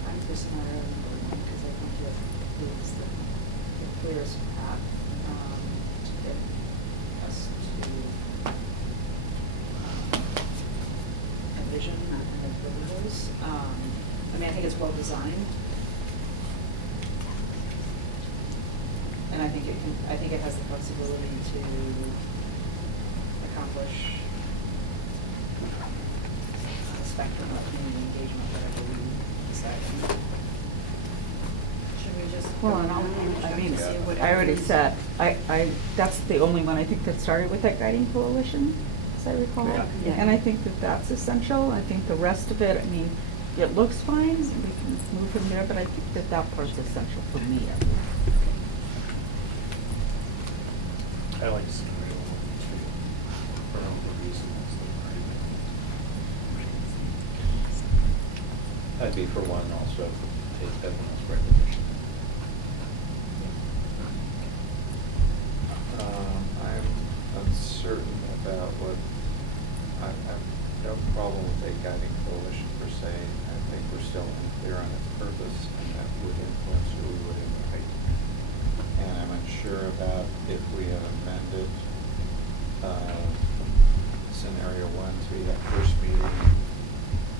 I'm for scenario number 1 because I think it is the clearest path to get us to a vision and deliverables. I mean, I think it's well designed, and I think it has the flexibility to accomplish a spectrum of community engagement, whatever we decide. Should we just Well, go and on and I check mean, to see what I already everybody's- said, that's the only one I think that started with that guiding coalition, as I recall. Yeah. And I think that that's essential. I think the rest of it, I mean, it looks fine, we can move from there, but I think that that part's essential for me. I like scenario 1 and 2 for all the reasons that I'd be for 1 also, take everyone's recognition. I'm uncertain about what, I have no problem with a guiding coalition per se. I think we're still unclear on its purpose, and that would influence who we would invite. And I'm unsure about if we have amended scenario 1 to be that first meeting.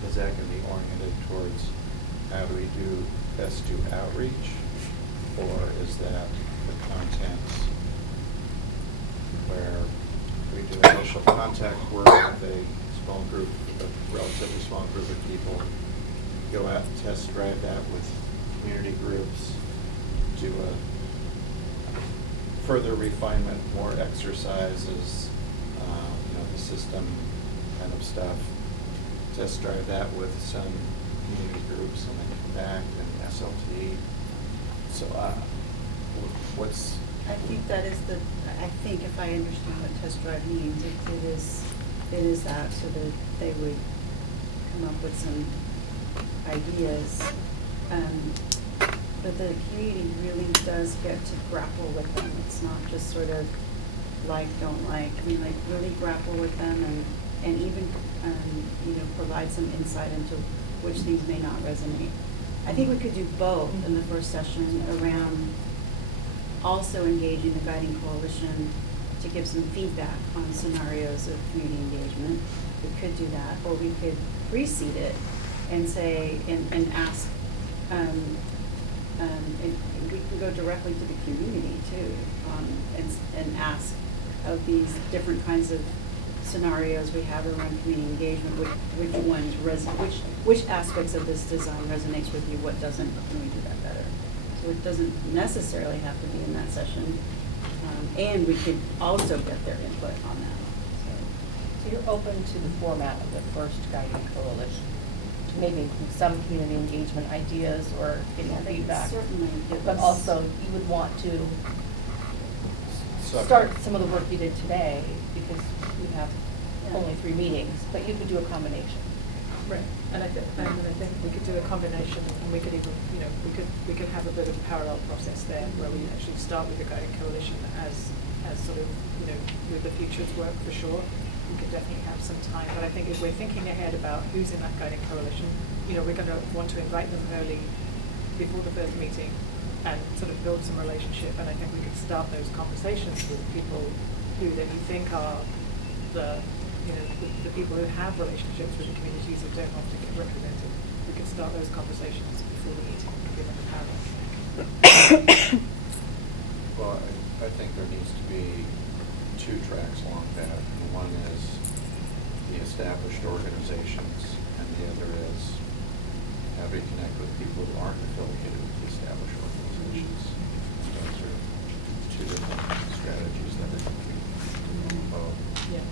Is that going to be oriented towards how do we best do outreach? Or is that the content where we do initial contact work with a small group, a relatively small group of people, go out and test drive that with community groups, further refinement, more exercises, the system kind of stuff. Test drive that with some community groups and then come back and SLT. So what's... I think that is I think if I understand what test drive means, it is that, so that they would come up with some ideas. But the community really does get to grapple with them. It's not just sort of like, don't like. I mean, like really grapple with them and even, provide some insight into which things may not resonate. I think we could do both in the first session around also engaging the guiding coalition to give some feedback on scenarios of community engagement. We could do that, or we could precede it and say, and ask, and we can go directly to the community too, and ask of these different kinds of scenarios we have around community engagement, which ones which aspects of this design resonates with you, what doesn't, how can we do that better? So it doesn't necessarily have to be in that session, and we could also get their input on that. So you're open to the format of the first guiding coalition, to maybe include some community engagement ideas or getting feedback. Certainly. But also you would want to start some of the work you did today, because we have only 3 meetings, but you could do a combination. Right, and I think we could do a combination, and we could even, we could have a bit of a parallel process there, where we actually start with the guiding coalition as sort of, with the futures work for sure. We could definitely have some time, but I think if we're thinking ahead about who's in that guiding coalition, we're going to want to invite them early, before the first meeting, and sort of build some relationship. And I think we could start those conversations with people who then you think are the people who have relationships with the communities who don't often get represented. We could start those conversations before the meeting and give them a parallel. Well, I think there needs to be 2 tracks along that. And one is the established organizations, and the other is how we connect with people who aren't affiliated with the established organizations. Those are 2 different strategies that are competing both. Yeah.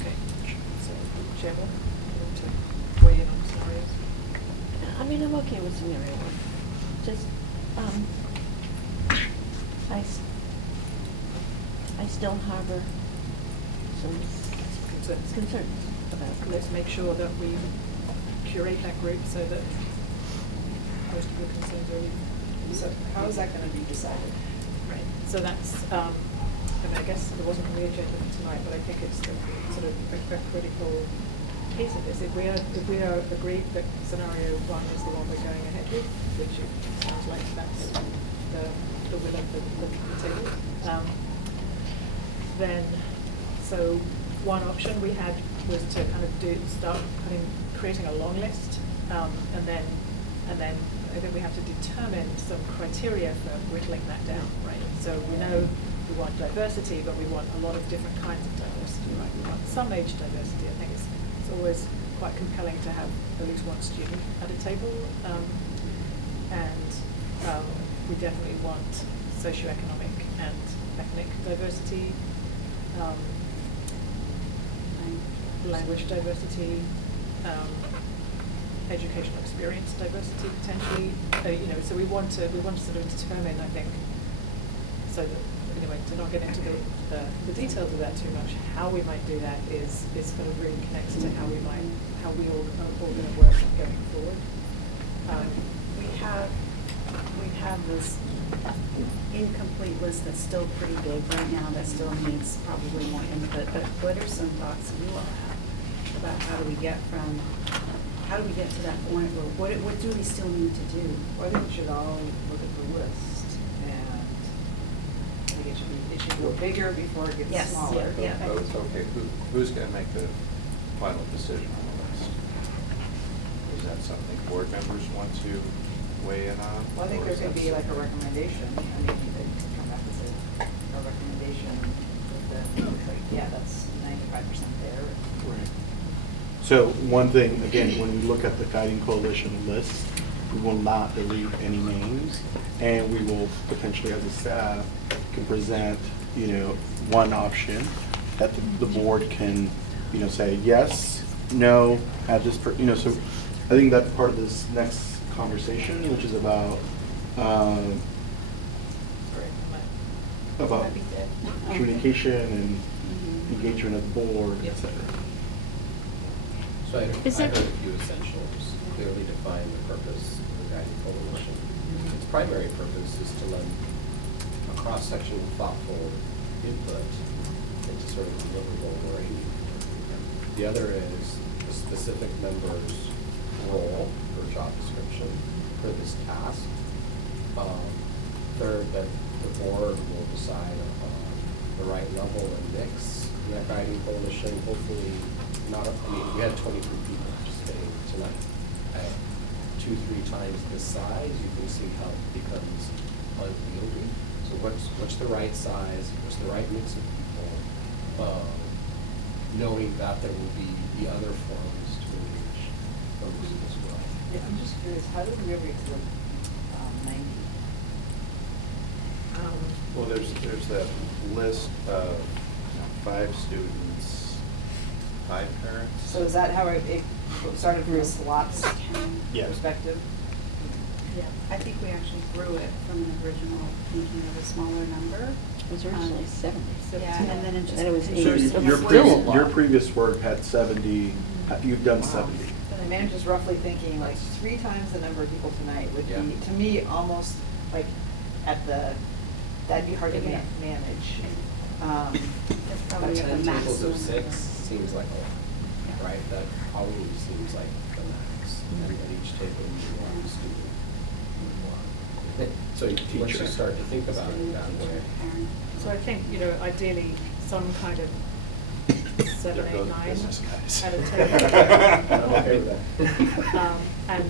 Okay. So, Chairman, you want to weigh in on scenarios? I mean, I'm okay with scenario 1. Just, I still harbor some concerns about it. Let's make sure that we curate that group so that most of the concerns are relieved. So how is that going to be decided? Right. So that's, I guess it wasn't on the agenda for tonight, but I think it's sort of a critical case of this. If we are agreed that scenario 1 is the one we're going ahead with, which it sounds like that's the will of the table, then so one option we had was to kind of start creating a long list, and then I think we have to determine some criteria for whittling that down, right? So we know we want diversity, but we want a lot of different kinds of diversity, right? We want some age diversity. I think it's always quite compelling to have at least one student at a table, and we definitely want socioeconomic and ethnic diversity, language diversity, educational experience diversity potentially. So we want to sort of determine, I think, so that anyway, to not get into the details of that too much, how we might do that is kind of really connects to how we all are going to work going forward. We have this incomplete list that's still pretty big right now, that still needs probably more input, but what are some thoughts you all have about how do we get to that point where what do we still need to do? Well, I think we should all look at the list, and I think it should go bigger before it gets smaller. Yeah. Oh, it's okay. Who's going to make the final decision on the list? Is that something board members want to weigh in on? Well, I think there could be like a recommendation. I mean, you could come back and say a recommendation with the, like, yeah, that's 95% there. Right. So one thing, again, when we look at the guiding coalition list, we will not delete any names, and we will potentially, as a staff, can present, one option that the board can, say yes, no, add this, so I think that's part of this next conversation, which is about, about communication and engagement of the board, et cetera. So I Is heard there- a few essentials, clearly define the purpose of the guiding coalition. Its primary purpose is to lend a cross-section of thoughtful input into sort of deliverable or aiming. The other is the specific member's role or job description for this task. Third, that the board will decide the right level and mix in that guiding coalition. Hopefully, we had 23 people participating tonight. At 2-3 times this size, you can see how it becomes unwieldy. So what's the right size? What's the right mix of people? Knowing that there will be the other forms to engage folks as well. Yeah, I'm just curious, how did we ever get to the 90? Well, there's that list of 5 students, 5 parents. So is that how it started from a slots Yeah. perspective? Yeah, I think we actually grew it from an original thinking of a smaller number. It was originally 70. Yeah, and then it just. And it was continued. 80. So It's your still a previous, lot. your previous work had 70, you've done Wow. 70. I mean, I'm just roughly thinking like 3 times the number of people tonight would Yeah. be, to me, almost like that'd be hard to manage. That's About probably at 10 the tables maximum. of 6 seems like a lot, Yeah. right? That probably seems like the max. And at each table you want a student. So once you start to think about it that way. So I think, ideally, some kind of 7, 8, 9 Business guys. at a table. I'm okay with that. And,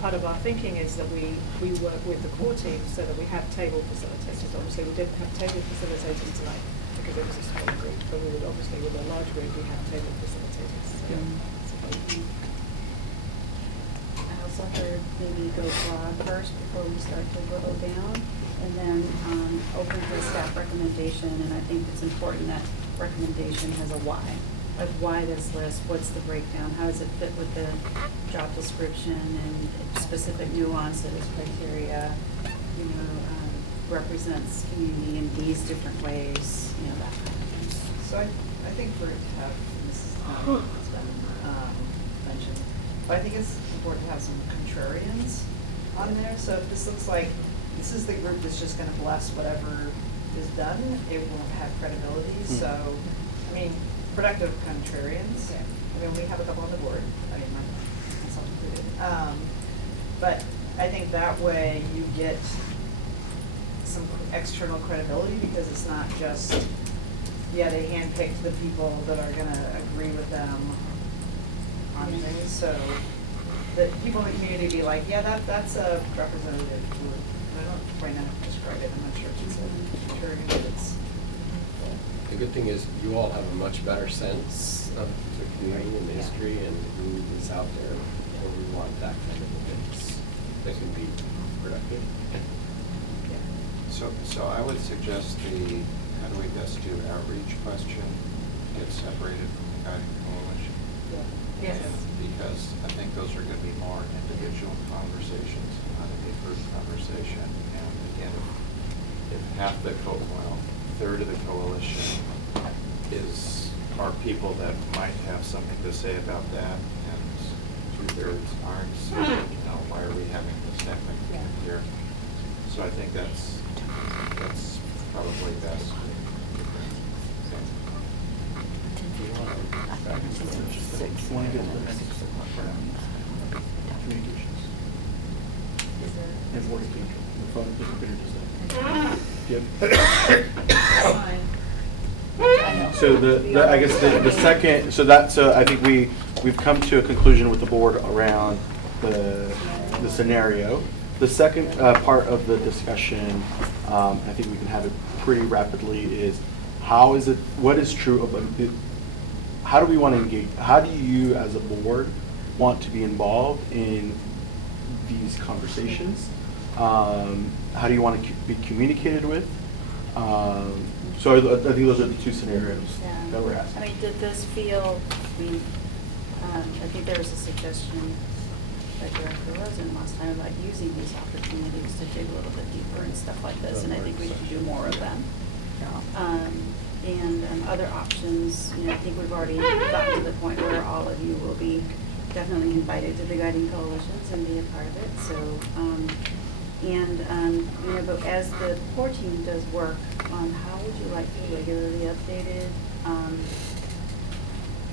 part of our thinking is that we work with the core team so that we have table facilitators. Obviously, we didn't have table facilitators tonight because it was a small group, but we would obviously, with a large group, we have table facilitators. So, I also heard maybe go broad first before we start to whittle down, and then open to a staff recommendation, and I think it's important that recommendation has a why. Like, why this list, what's the breakdown, how does it fit with the job description and specific nuances, criteria, represents community in these different ways, that kind of thing. So I think for it to have, and this is not, it's been mentioned, but I think it's important to have some contrarians on there. So if this looks like this is the group that's just gonna bless whatever is done, it won't have credibility. So, I mean, productive contrarians. I mean, we have a couple on the board. I mean, myself included. But I think that way you get some external credibility because it's not just, they handpicked the people that are gonna agree with them on things. So that people in the community be like, that's a representative group. I don't right now describe it. I'm not sure if it's a contrarian, but it's. The good thing is you all have a much better sense of the community and the history and who is out there, and we want that kind of a mix that can be productive. So I would suggest how do we best do outreach question get separated from the guiding coalition? Yes. Because I think those are gonna be more individual conversations, not a group conversation. And again, if half the third of the coalition are people that might have something to say about that, and 2/3 aren't, so, why are we having this happen here? So I think that's probably best. Want to get to the next communications? And voice control. The phone Yep. So I guess the second, so I think we've come to a conclusion with the board around the scenario. The second part of the discussion, I think we can have it pretty rapidly, is what is true of how do we want to engage? How do you, as a board, want to be involved in these conversations? How do you want to be communicated with? So I think those are the two scenarios that we're asking. I mean, did this feel, I think there was a suggestion that Director Rosen last time about using these opportunities to dig a little bit deeper and stuff like this, and I think we should do more of them. And other options, I think we've already gotten to the point where all of you will be definitely invited to the guiding coalitions and be a part of it. So, but as the core team does work, how would you like to be regularly updated?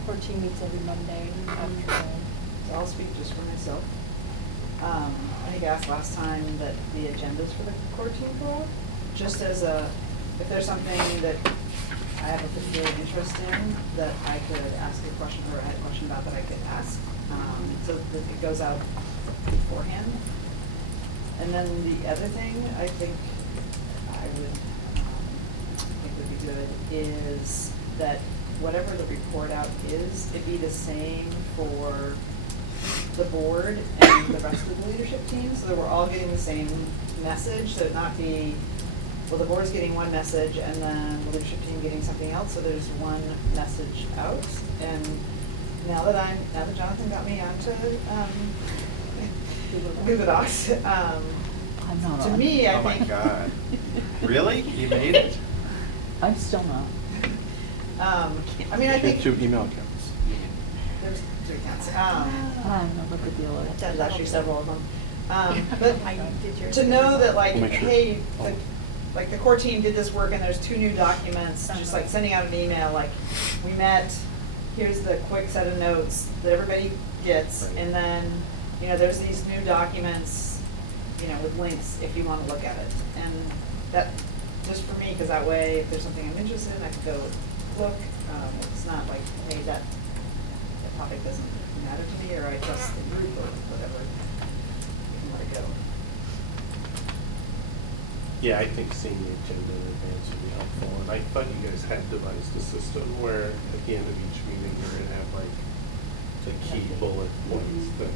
Core team meets every Monday after. So I'll speak just for myself. I think I asked last time that the agendas for the core team go up, just as if there's something that I have a particular interest in that I could ask a question, or I had a question about that I could ask, so that it goes out beforehand. And then the other thing I think would be good is that whatever the report out is, it be the same for the board and the rest of the leadership team, so that we're all getting the same message, so it not be, well, the board's getting one message and then the leadership team getting something else, so there's one message out. And now that Jonathan got me onto Google Docs, I'm not to on. me, I Oh my think. God. Really? You made it? I'm still not. I mean, I think Two email accounts. there's 3 accounts. I don't know what the deal is. There's actually several of them. But I did yours. to know that, like, We'll make sure. hey, Oh. like the core team did this work and there's 2 new documents, just like sending out an email, like, we met, here's the quick set of notes that everybody gets, Right. and then, there's these new documents, with links if you want to look at it. And that, just for me, because that way, if there's something I'm interested in, I can go look. It's not like, hey, that topic doesn't matter to me, or I trust the group, or whatever. You can let it go. Yeah, I think seeing the agenda in advance would be helpful, and I thought you guys had devised a system where at the end of each meeting, you're gonna have like the key bullet points, that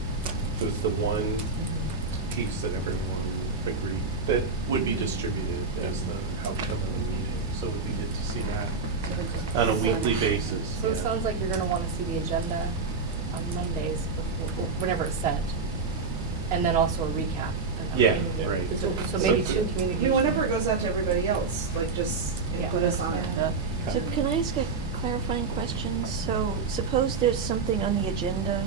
was the one piece that everyone agreed that would be distributed as the outcome of the meeting, so it would be good to see that on a weekly basis. So it yeah. sounds like you're gonna wanna see the agenda on Mondays, whenever it's sent, and then also a recap. Yeah, right. So maybe 2 communications. Whenever it goes out to everybody else, like, just put us on it. So can I ask a clarifying question? So suppose there's something on the agenda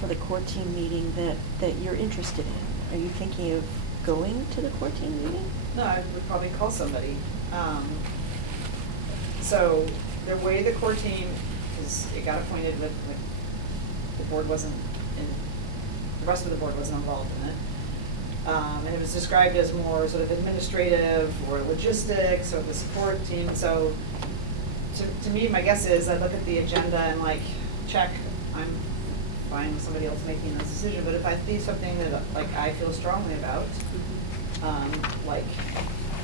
for the core team meeting that you're interested in. Are you thinking of going to the core team meeting? No, I would probably call somebody. So the way the core team it got appointed with the board wasn't the rest of the board wasn't involved in it. And it was described as more sort of administrative or logistics or the support team. So to me, my guess is I look at the agenda and like, check, I'm fine with somebody else making this decision. But if I see something that like I feel strongly about, like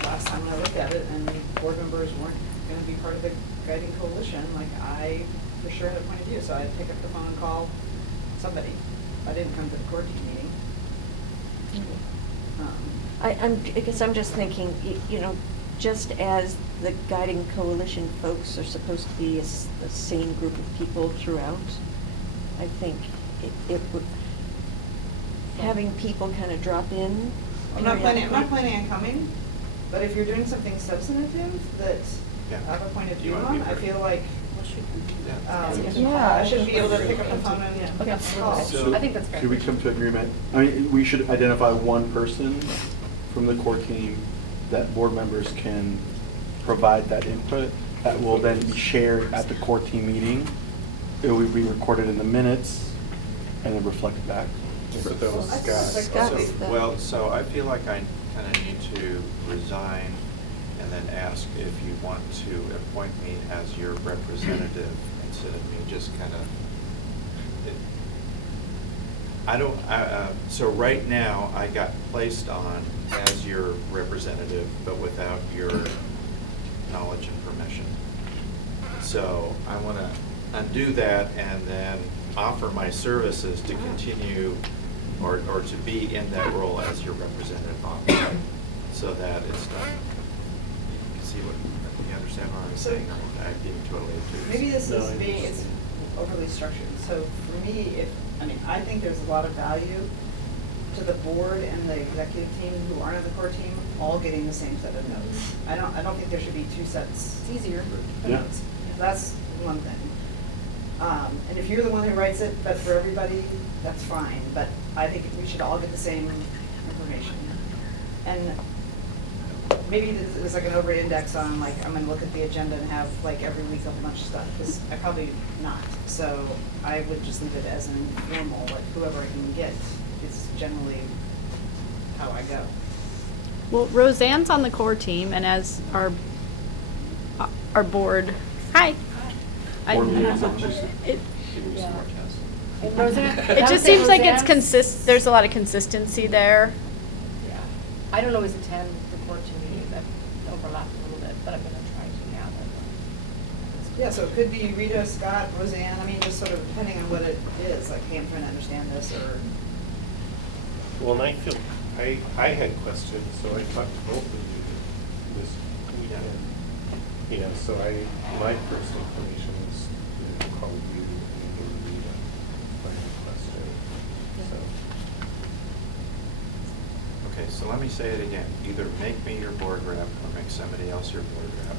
last time when I looked at it and board members weren't going to be part of the guiding coalition, like I for sure had a point of view. So I'd pick up the phone and call somebody. I didn't come to the core team meeting. I guess I'm just thinking, just as the guiding coalition folks are supposed to be the same group of people throughout, I think it would, having people kind of drop in. I'm not planning on coming, but if you're doing something substantive that I have a point of view on, I feel like I should be able to pick up the phone and call. So I think that's fair. should we come to agreement? I mean, we should identify one person from the core team that board members can provide that input that will then be shared at the core team meeting. It will be recorded in the minutes and then reflected back. So that was Well, so I feel like I kind of need to resign and then ask if you want to appoint me as your representative instead of me just kind of. So right now, I got placed on as your representative, but without your knowledge and permission. So I want to undo that and then offer my services to continue or to be in that role as your representative officer, so that it's done. You can see what, you understand what I'm saying, or I'm being totally obtuse. Maybe this No, is I being, it's overly structured. So for me, I think there's a lot of value to the board and the executive team who aren't on the core team all getting the same set of notes. I don't think there should be two sets. It's easier. of Yeah. notes. That's one thing. And if you're the one who writes it, but for everybody, that's fine. But I think we should all get the same information. And maybe there's like an over-index on, like, I'm gonna look at the agenda and have like every week a bunch of stuff, because I probably not. So I would just leave it as an informal, like whoever I can get is generally how I go. Well, Roseanne's on the core team, and as our board, hi. Board liaison. It, Give me some more tests. And Roseanne, it I would just say seems like it's Roseanne's- there's a lot of consistency there. Yeah. I don't always attend the core team meetings. I've overlapped a little bit, but I'm gonna try to now. Yeah, so it could be Rita, Scott, Roseanne, I mean, just sort of depending on what it is, like, hey, I'm trying to understand this, or, Well, and I feel, I had questions, so I talked to both of you this weekend. You know, so my first inclination was to call you and give me a question, so. Okay, so let me say it again. Either make me your board rep or make somebody else your board rep.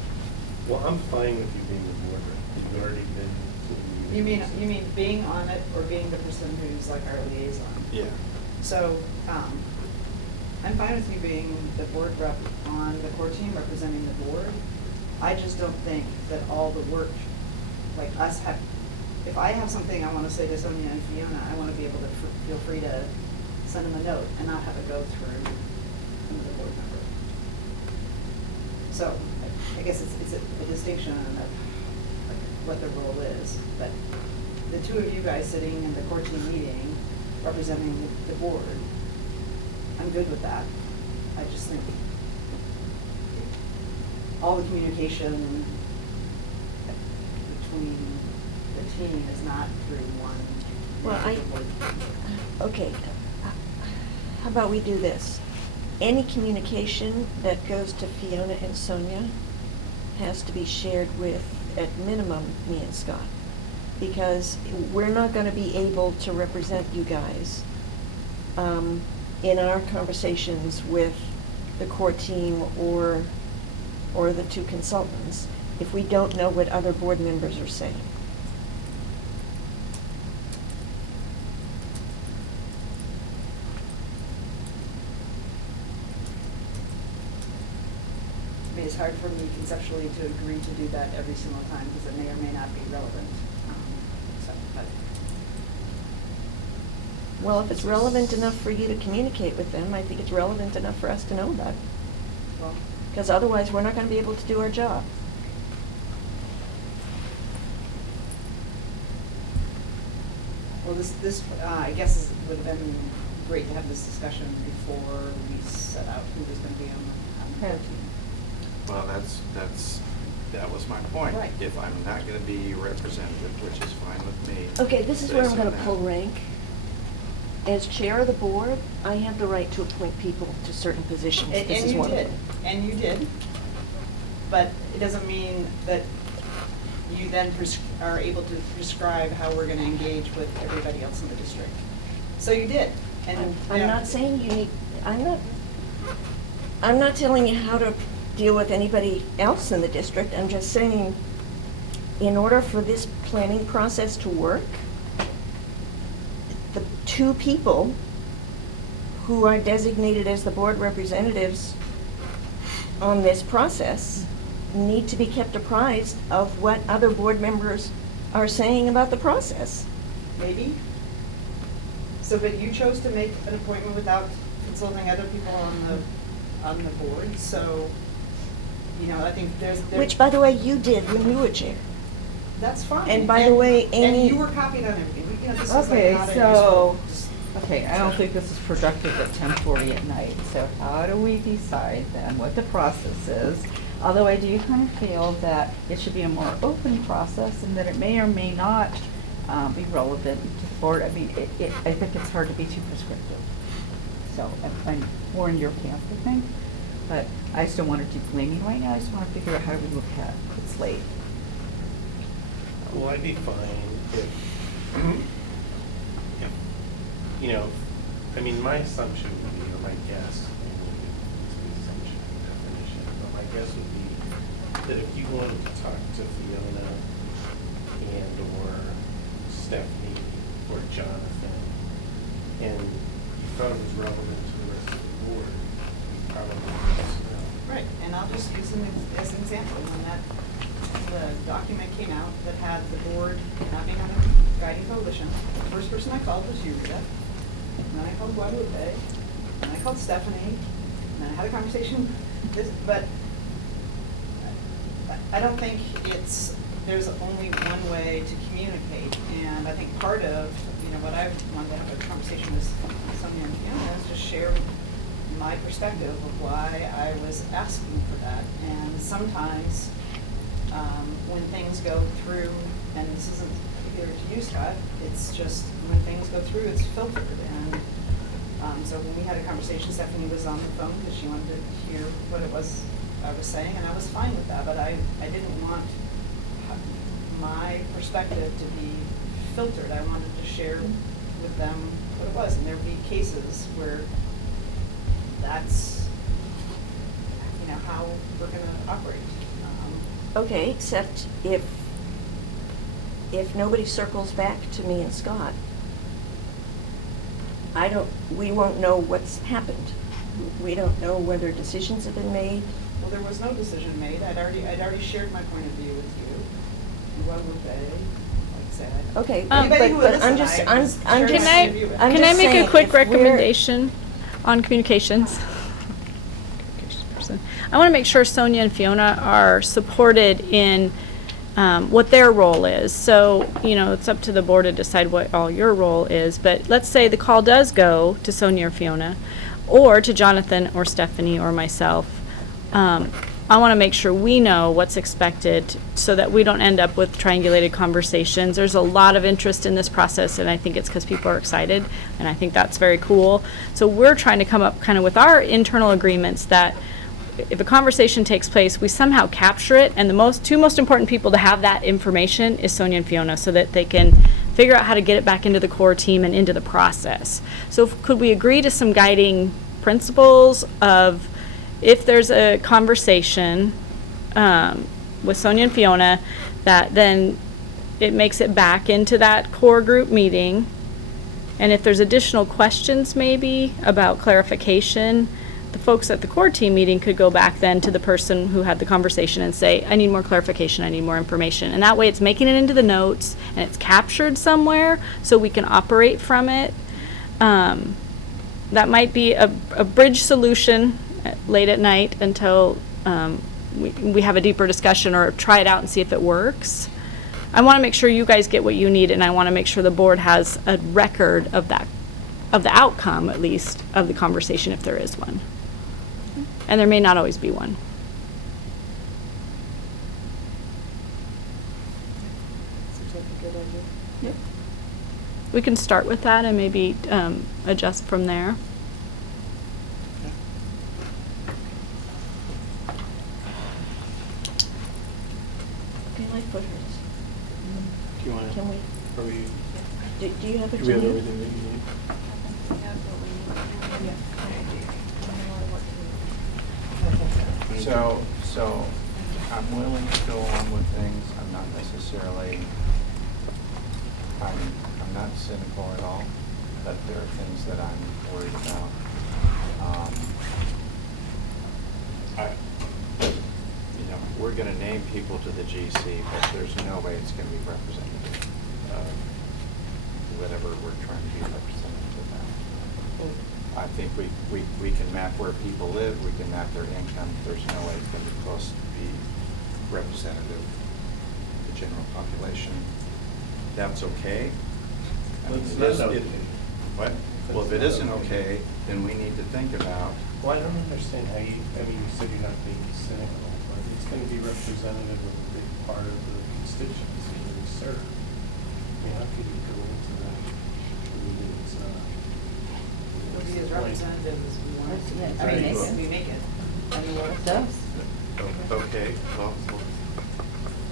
Well, I'm fine with you being the board rep. You've already been to the meetings. you mean being on it, or being the person who's like our liaison? Yeah. So, I'm fine with you being the board rep on the core team representing the board. I just don't think that all the work, like us have, if I have something I want to say to Sonia and Fiona, I want to be able to feel free to send them a note and not have it go through another board member. So, I guess it's a distinction of like what the role is, but the two of you guys sitting in the core team meeting, representing the board, I'm good with that. I just think all the communication between the team is not through one. Well, board. Okay, how about we do this? Any communication that goes to Fiona and Sonia has to be shared with, at minimum, me and Scott. Because we're not gonna be able to represent you guys in our conversations with the core team or the two consultants if we don't know what other board members are saying. I mean, it's hard for me conceptually to agree to do that every single time, because it may or may not be relevant. But Well, if it's relevant enough for you to communicate with them, I think it's relevant enough for us to know about it. well, Because otherwise, we're not gonna be able to do our job. well, this, I guess would have been great to have this discussion before we set out who was gonna be on the team. Well, that was my point. Right. If I'm not gonna be representative, which is fine with me. Okay, this is where I'm based on gonna pull that. rank. As chair of the board, I have the right to appoint people to certain positions. And This is you one of did, them. and you did, but it doesn't mean that you then are able to prescribe how we're gonna engage with everybody else in the district. So you did, and. I'm not saying you need, I'm not telling you how to deal with anybody else in the district. I'm just saying, in order for this planning process to work, the two people who are designated as the board representatives on this process need to be kept apprised of what other board members are saying about the process. Maybe. So, but you chose to make an appointment without consulting other people on the board, so, you know, I think there's. Which, by the way, you did when you were chair. That's fine. And by the way, And Amy. you were copied on everything. You know, this is like Okay, not a so, useful- okay, I don't think this is productive at 10:40 at night, so how do we decide then what the process is? Although I do kind of feel that it should be a more open process and that it may or may not be relevant to the board. I mean, I think it's hard to be too prescriptive. So I'm more in your camp, I think. But I just don't want to do blaming right now. I just want to figure out how do we look at it. It's late. Well, I'd be fine if, you know, I mean, my assumption would be, or my guess, maybe it's the assumption definition, but my guess would be that if you wanted to talk to Fiona and or Stephanie or Jonathan, and you thought it was relevant to the rest of the board, you probably let us know. Right, and I'll just use them as an example. When the document came out that had the board not being on the guiding coalition, the first person I called was you, Rita. And then I called Guadalupe, and I called Stephanie, and then I had a conversation. But I don't think there's only one way to communicate. And I think part of, what I wanted to have a conversation with Sonia and Fiona is just share my perspective of why I was asking for that. And sometimes when things go through, and this isn't particular to you, Scott, it's just when things go through, it's filtered. And so when we had a conversation, Stephanie was on the phone because she wanted to hear what it was I was saying, and I was fine with that, but I didn't want my perspective to be filtered. I wanted to share with them what it was, and there'd be cases where that's how we're going to operate. Okay, except if nobody circles back to me and Scott, we won't know what's happened. We don't know whether decisions have been made. Well, there was no decision made. I'd already shared my point of view with you. Guadalupe, like I said. Okay, but I'm just saying. Can I make a quick recommendation on communications? I want to make sure Sonia and Fiona are supported in what their role is. So, it's up to the board to decide what all your role is. But let's say the call does go to Sonia or Fiona, or to Jonathan or Stephanie or myself. I want to make sure we know what's expected so that we don't end up with triangulated conversations. There's a lot of interest in this process, and I think it's because people are excited, and I think that's very cool. So we're trying to come up kind of with our internal agreements that if a conversation takes place, we somehow capture it, and the two most important people to have that information is Sonia and Fiona, so that they can figure out how to get it back into the core team and into the process. So could we agree to some guiding principles of, if there's a conversation with Sonia and Fiona, that then it makes it back into that core group meeting, and if there's additional questions maybe about clarification, the folks at the core team meeting could go back then to the person who had the conversation and say, I need more clarification, I need more information. And that way it's making it into the notes and it's captured somewhere so we can operate from it. That might be a bridge solution late at night until we have a deeper discussion or try it out and see if it works. I want to make sure you guys get what you need, and I want to make sure the board has a record of that, of the outcome at least of the conversation if there is one. And there may not always be one. Seems like a good idea. Yep. We can start with that and maybe adjust from there. Okay, my foot hurts. Do you want to? Can we? Are we? Do you have a Do we have Jimmy? everything that you need? So I'm willing to go on with things. I'm not necessarily, I'm not cynical at all, but there are things that I'm worried about. We're going to name people to the GC, but there's no way it's going to be representative of whatever we're trying to be representative of. I think we can map where people live, we can map their income. There's no way it's going to be close to be representative of the general population. That's okay. Well, it's not okay. What? Well, if it isn't okay, then we need to think about. Well, I don't understand how you said you're not being cynical, but it's gonna be representative of a big part of the constituency that we serve. I mean, how could you go into that? I mean, it's, We'll be as representative as we want it to be. I mean, We make it. I mean, what it does. Okay, well,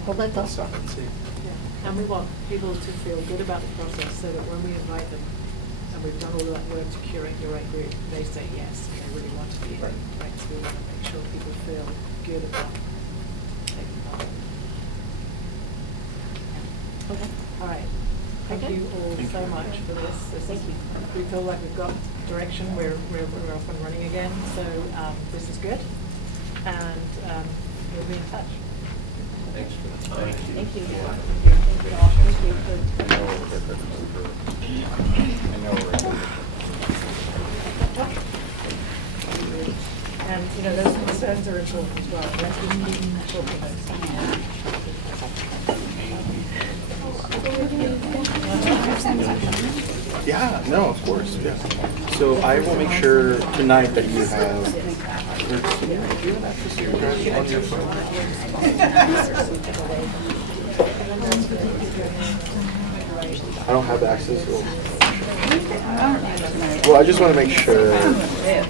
Hold that thought. stop and see. Yeah. And we want people to feel good about the process so that when we invite them, and we've done all that work to curate the right group, they say yes, and they really want to be here. Right, so we want to make sure people feel good about taking part. Okay, all right. Thank Okay. you all so much for this. We feel like we've got direction, we're off and running again, so this is good. And we'll be in touch. Thanks for the time. Thank you. Yeah. Thank you all. Thank you for. I know we're. And, you know, those concerns are important as well. Let's keep talking about Yeah, no, of course, yeah. So I will make sure tonight that you have, do you have access to your drive on your phone? I don't have access. Well, I just want to make sure. Right.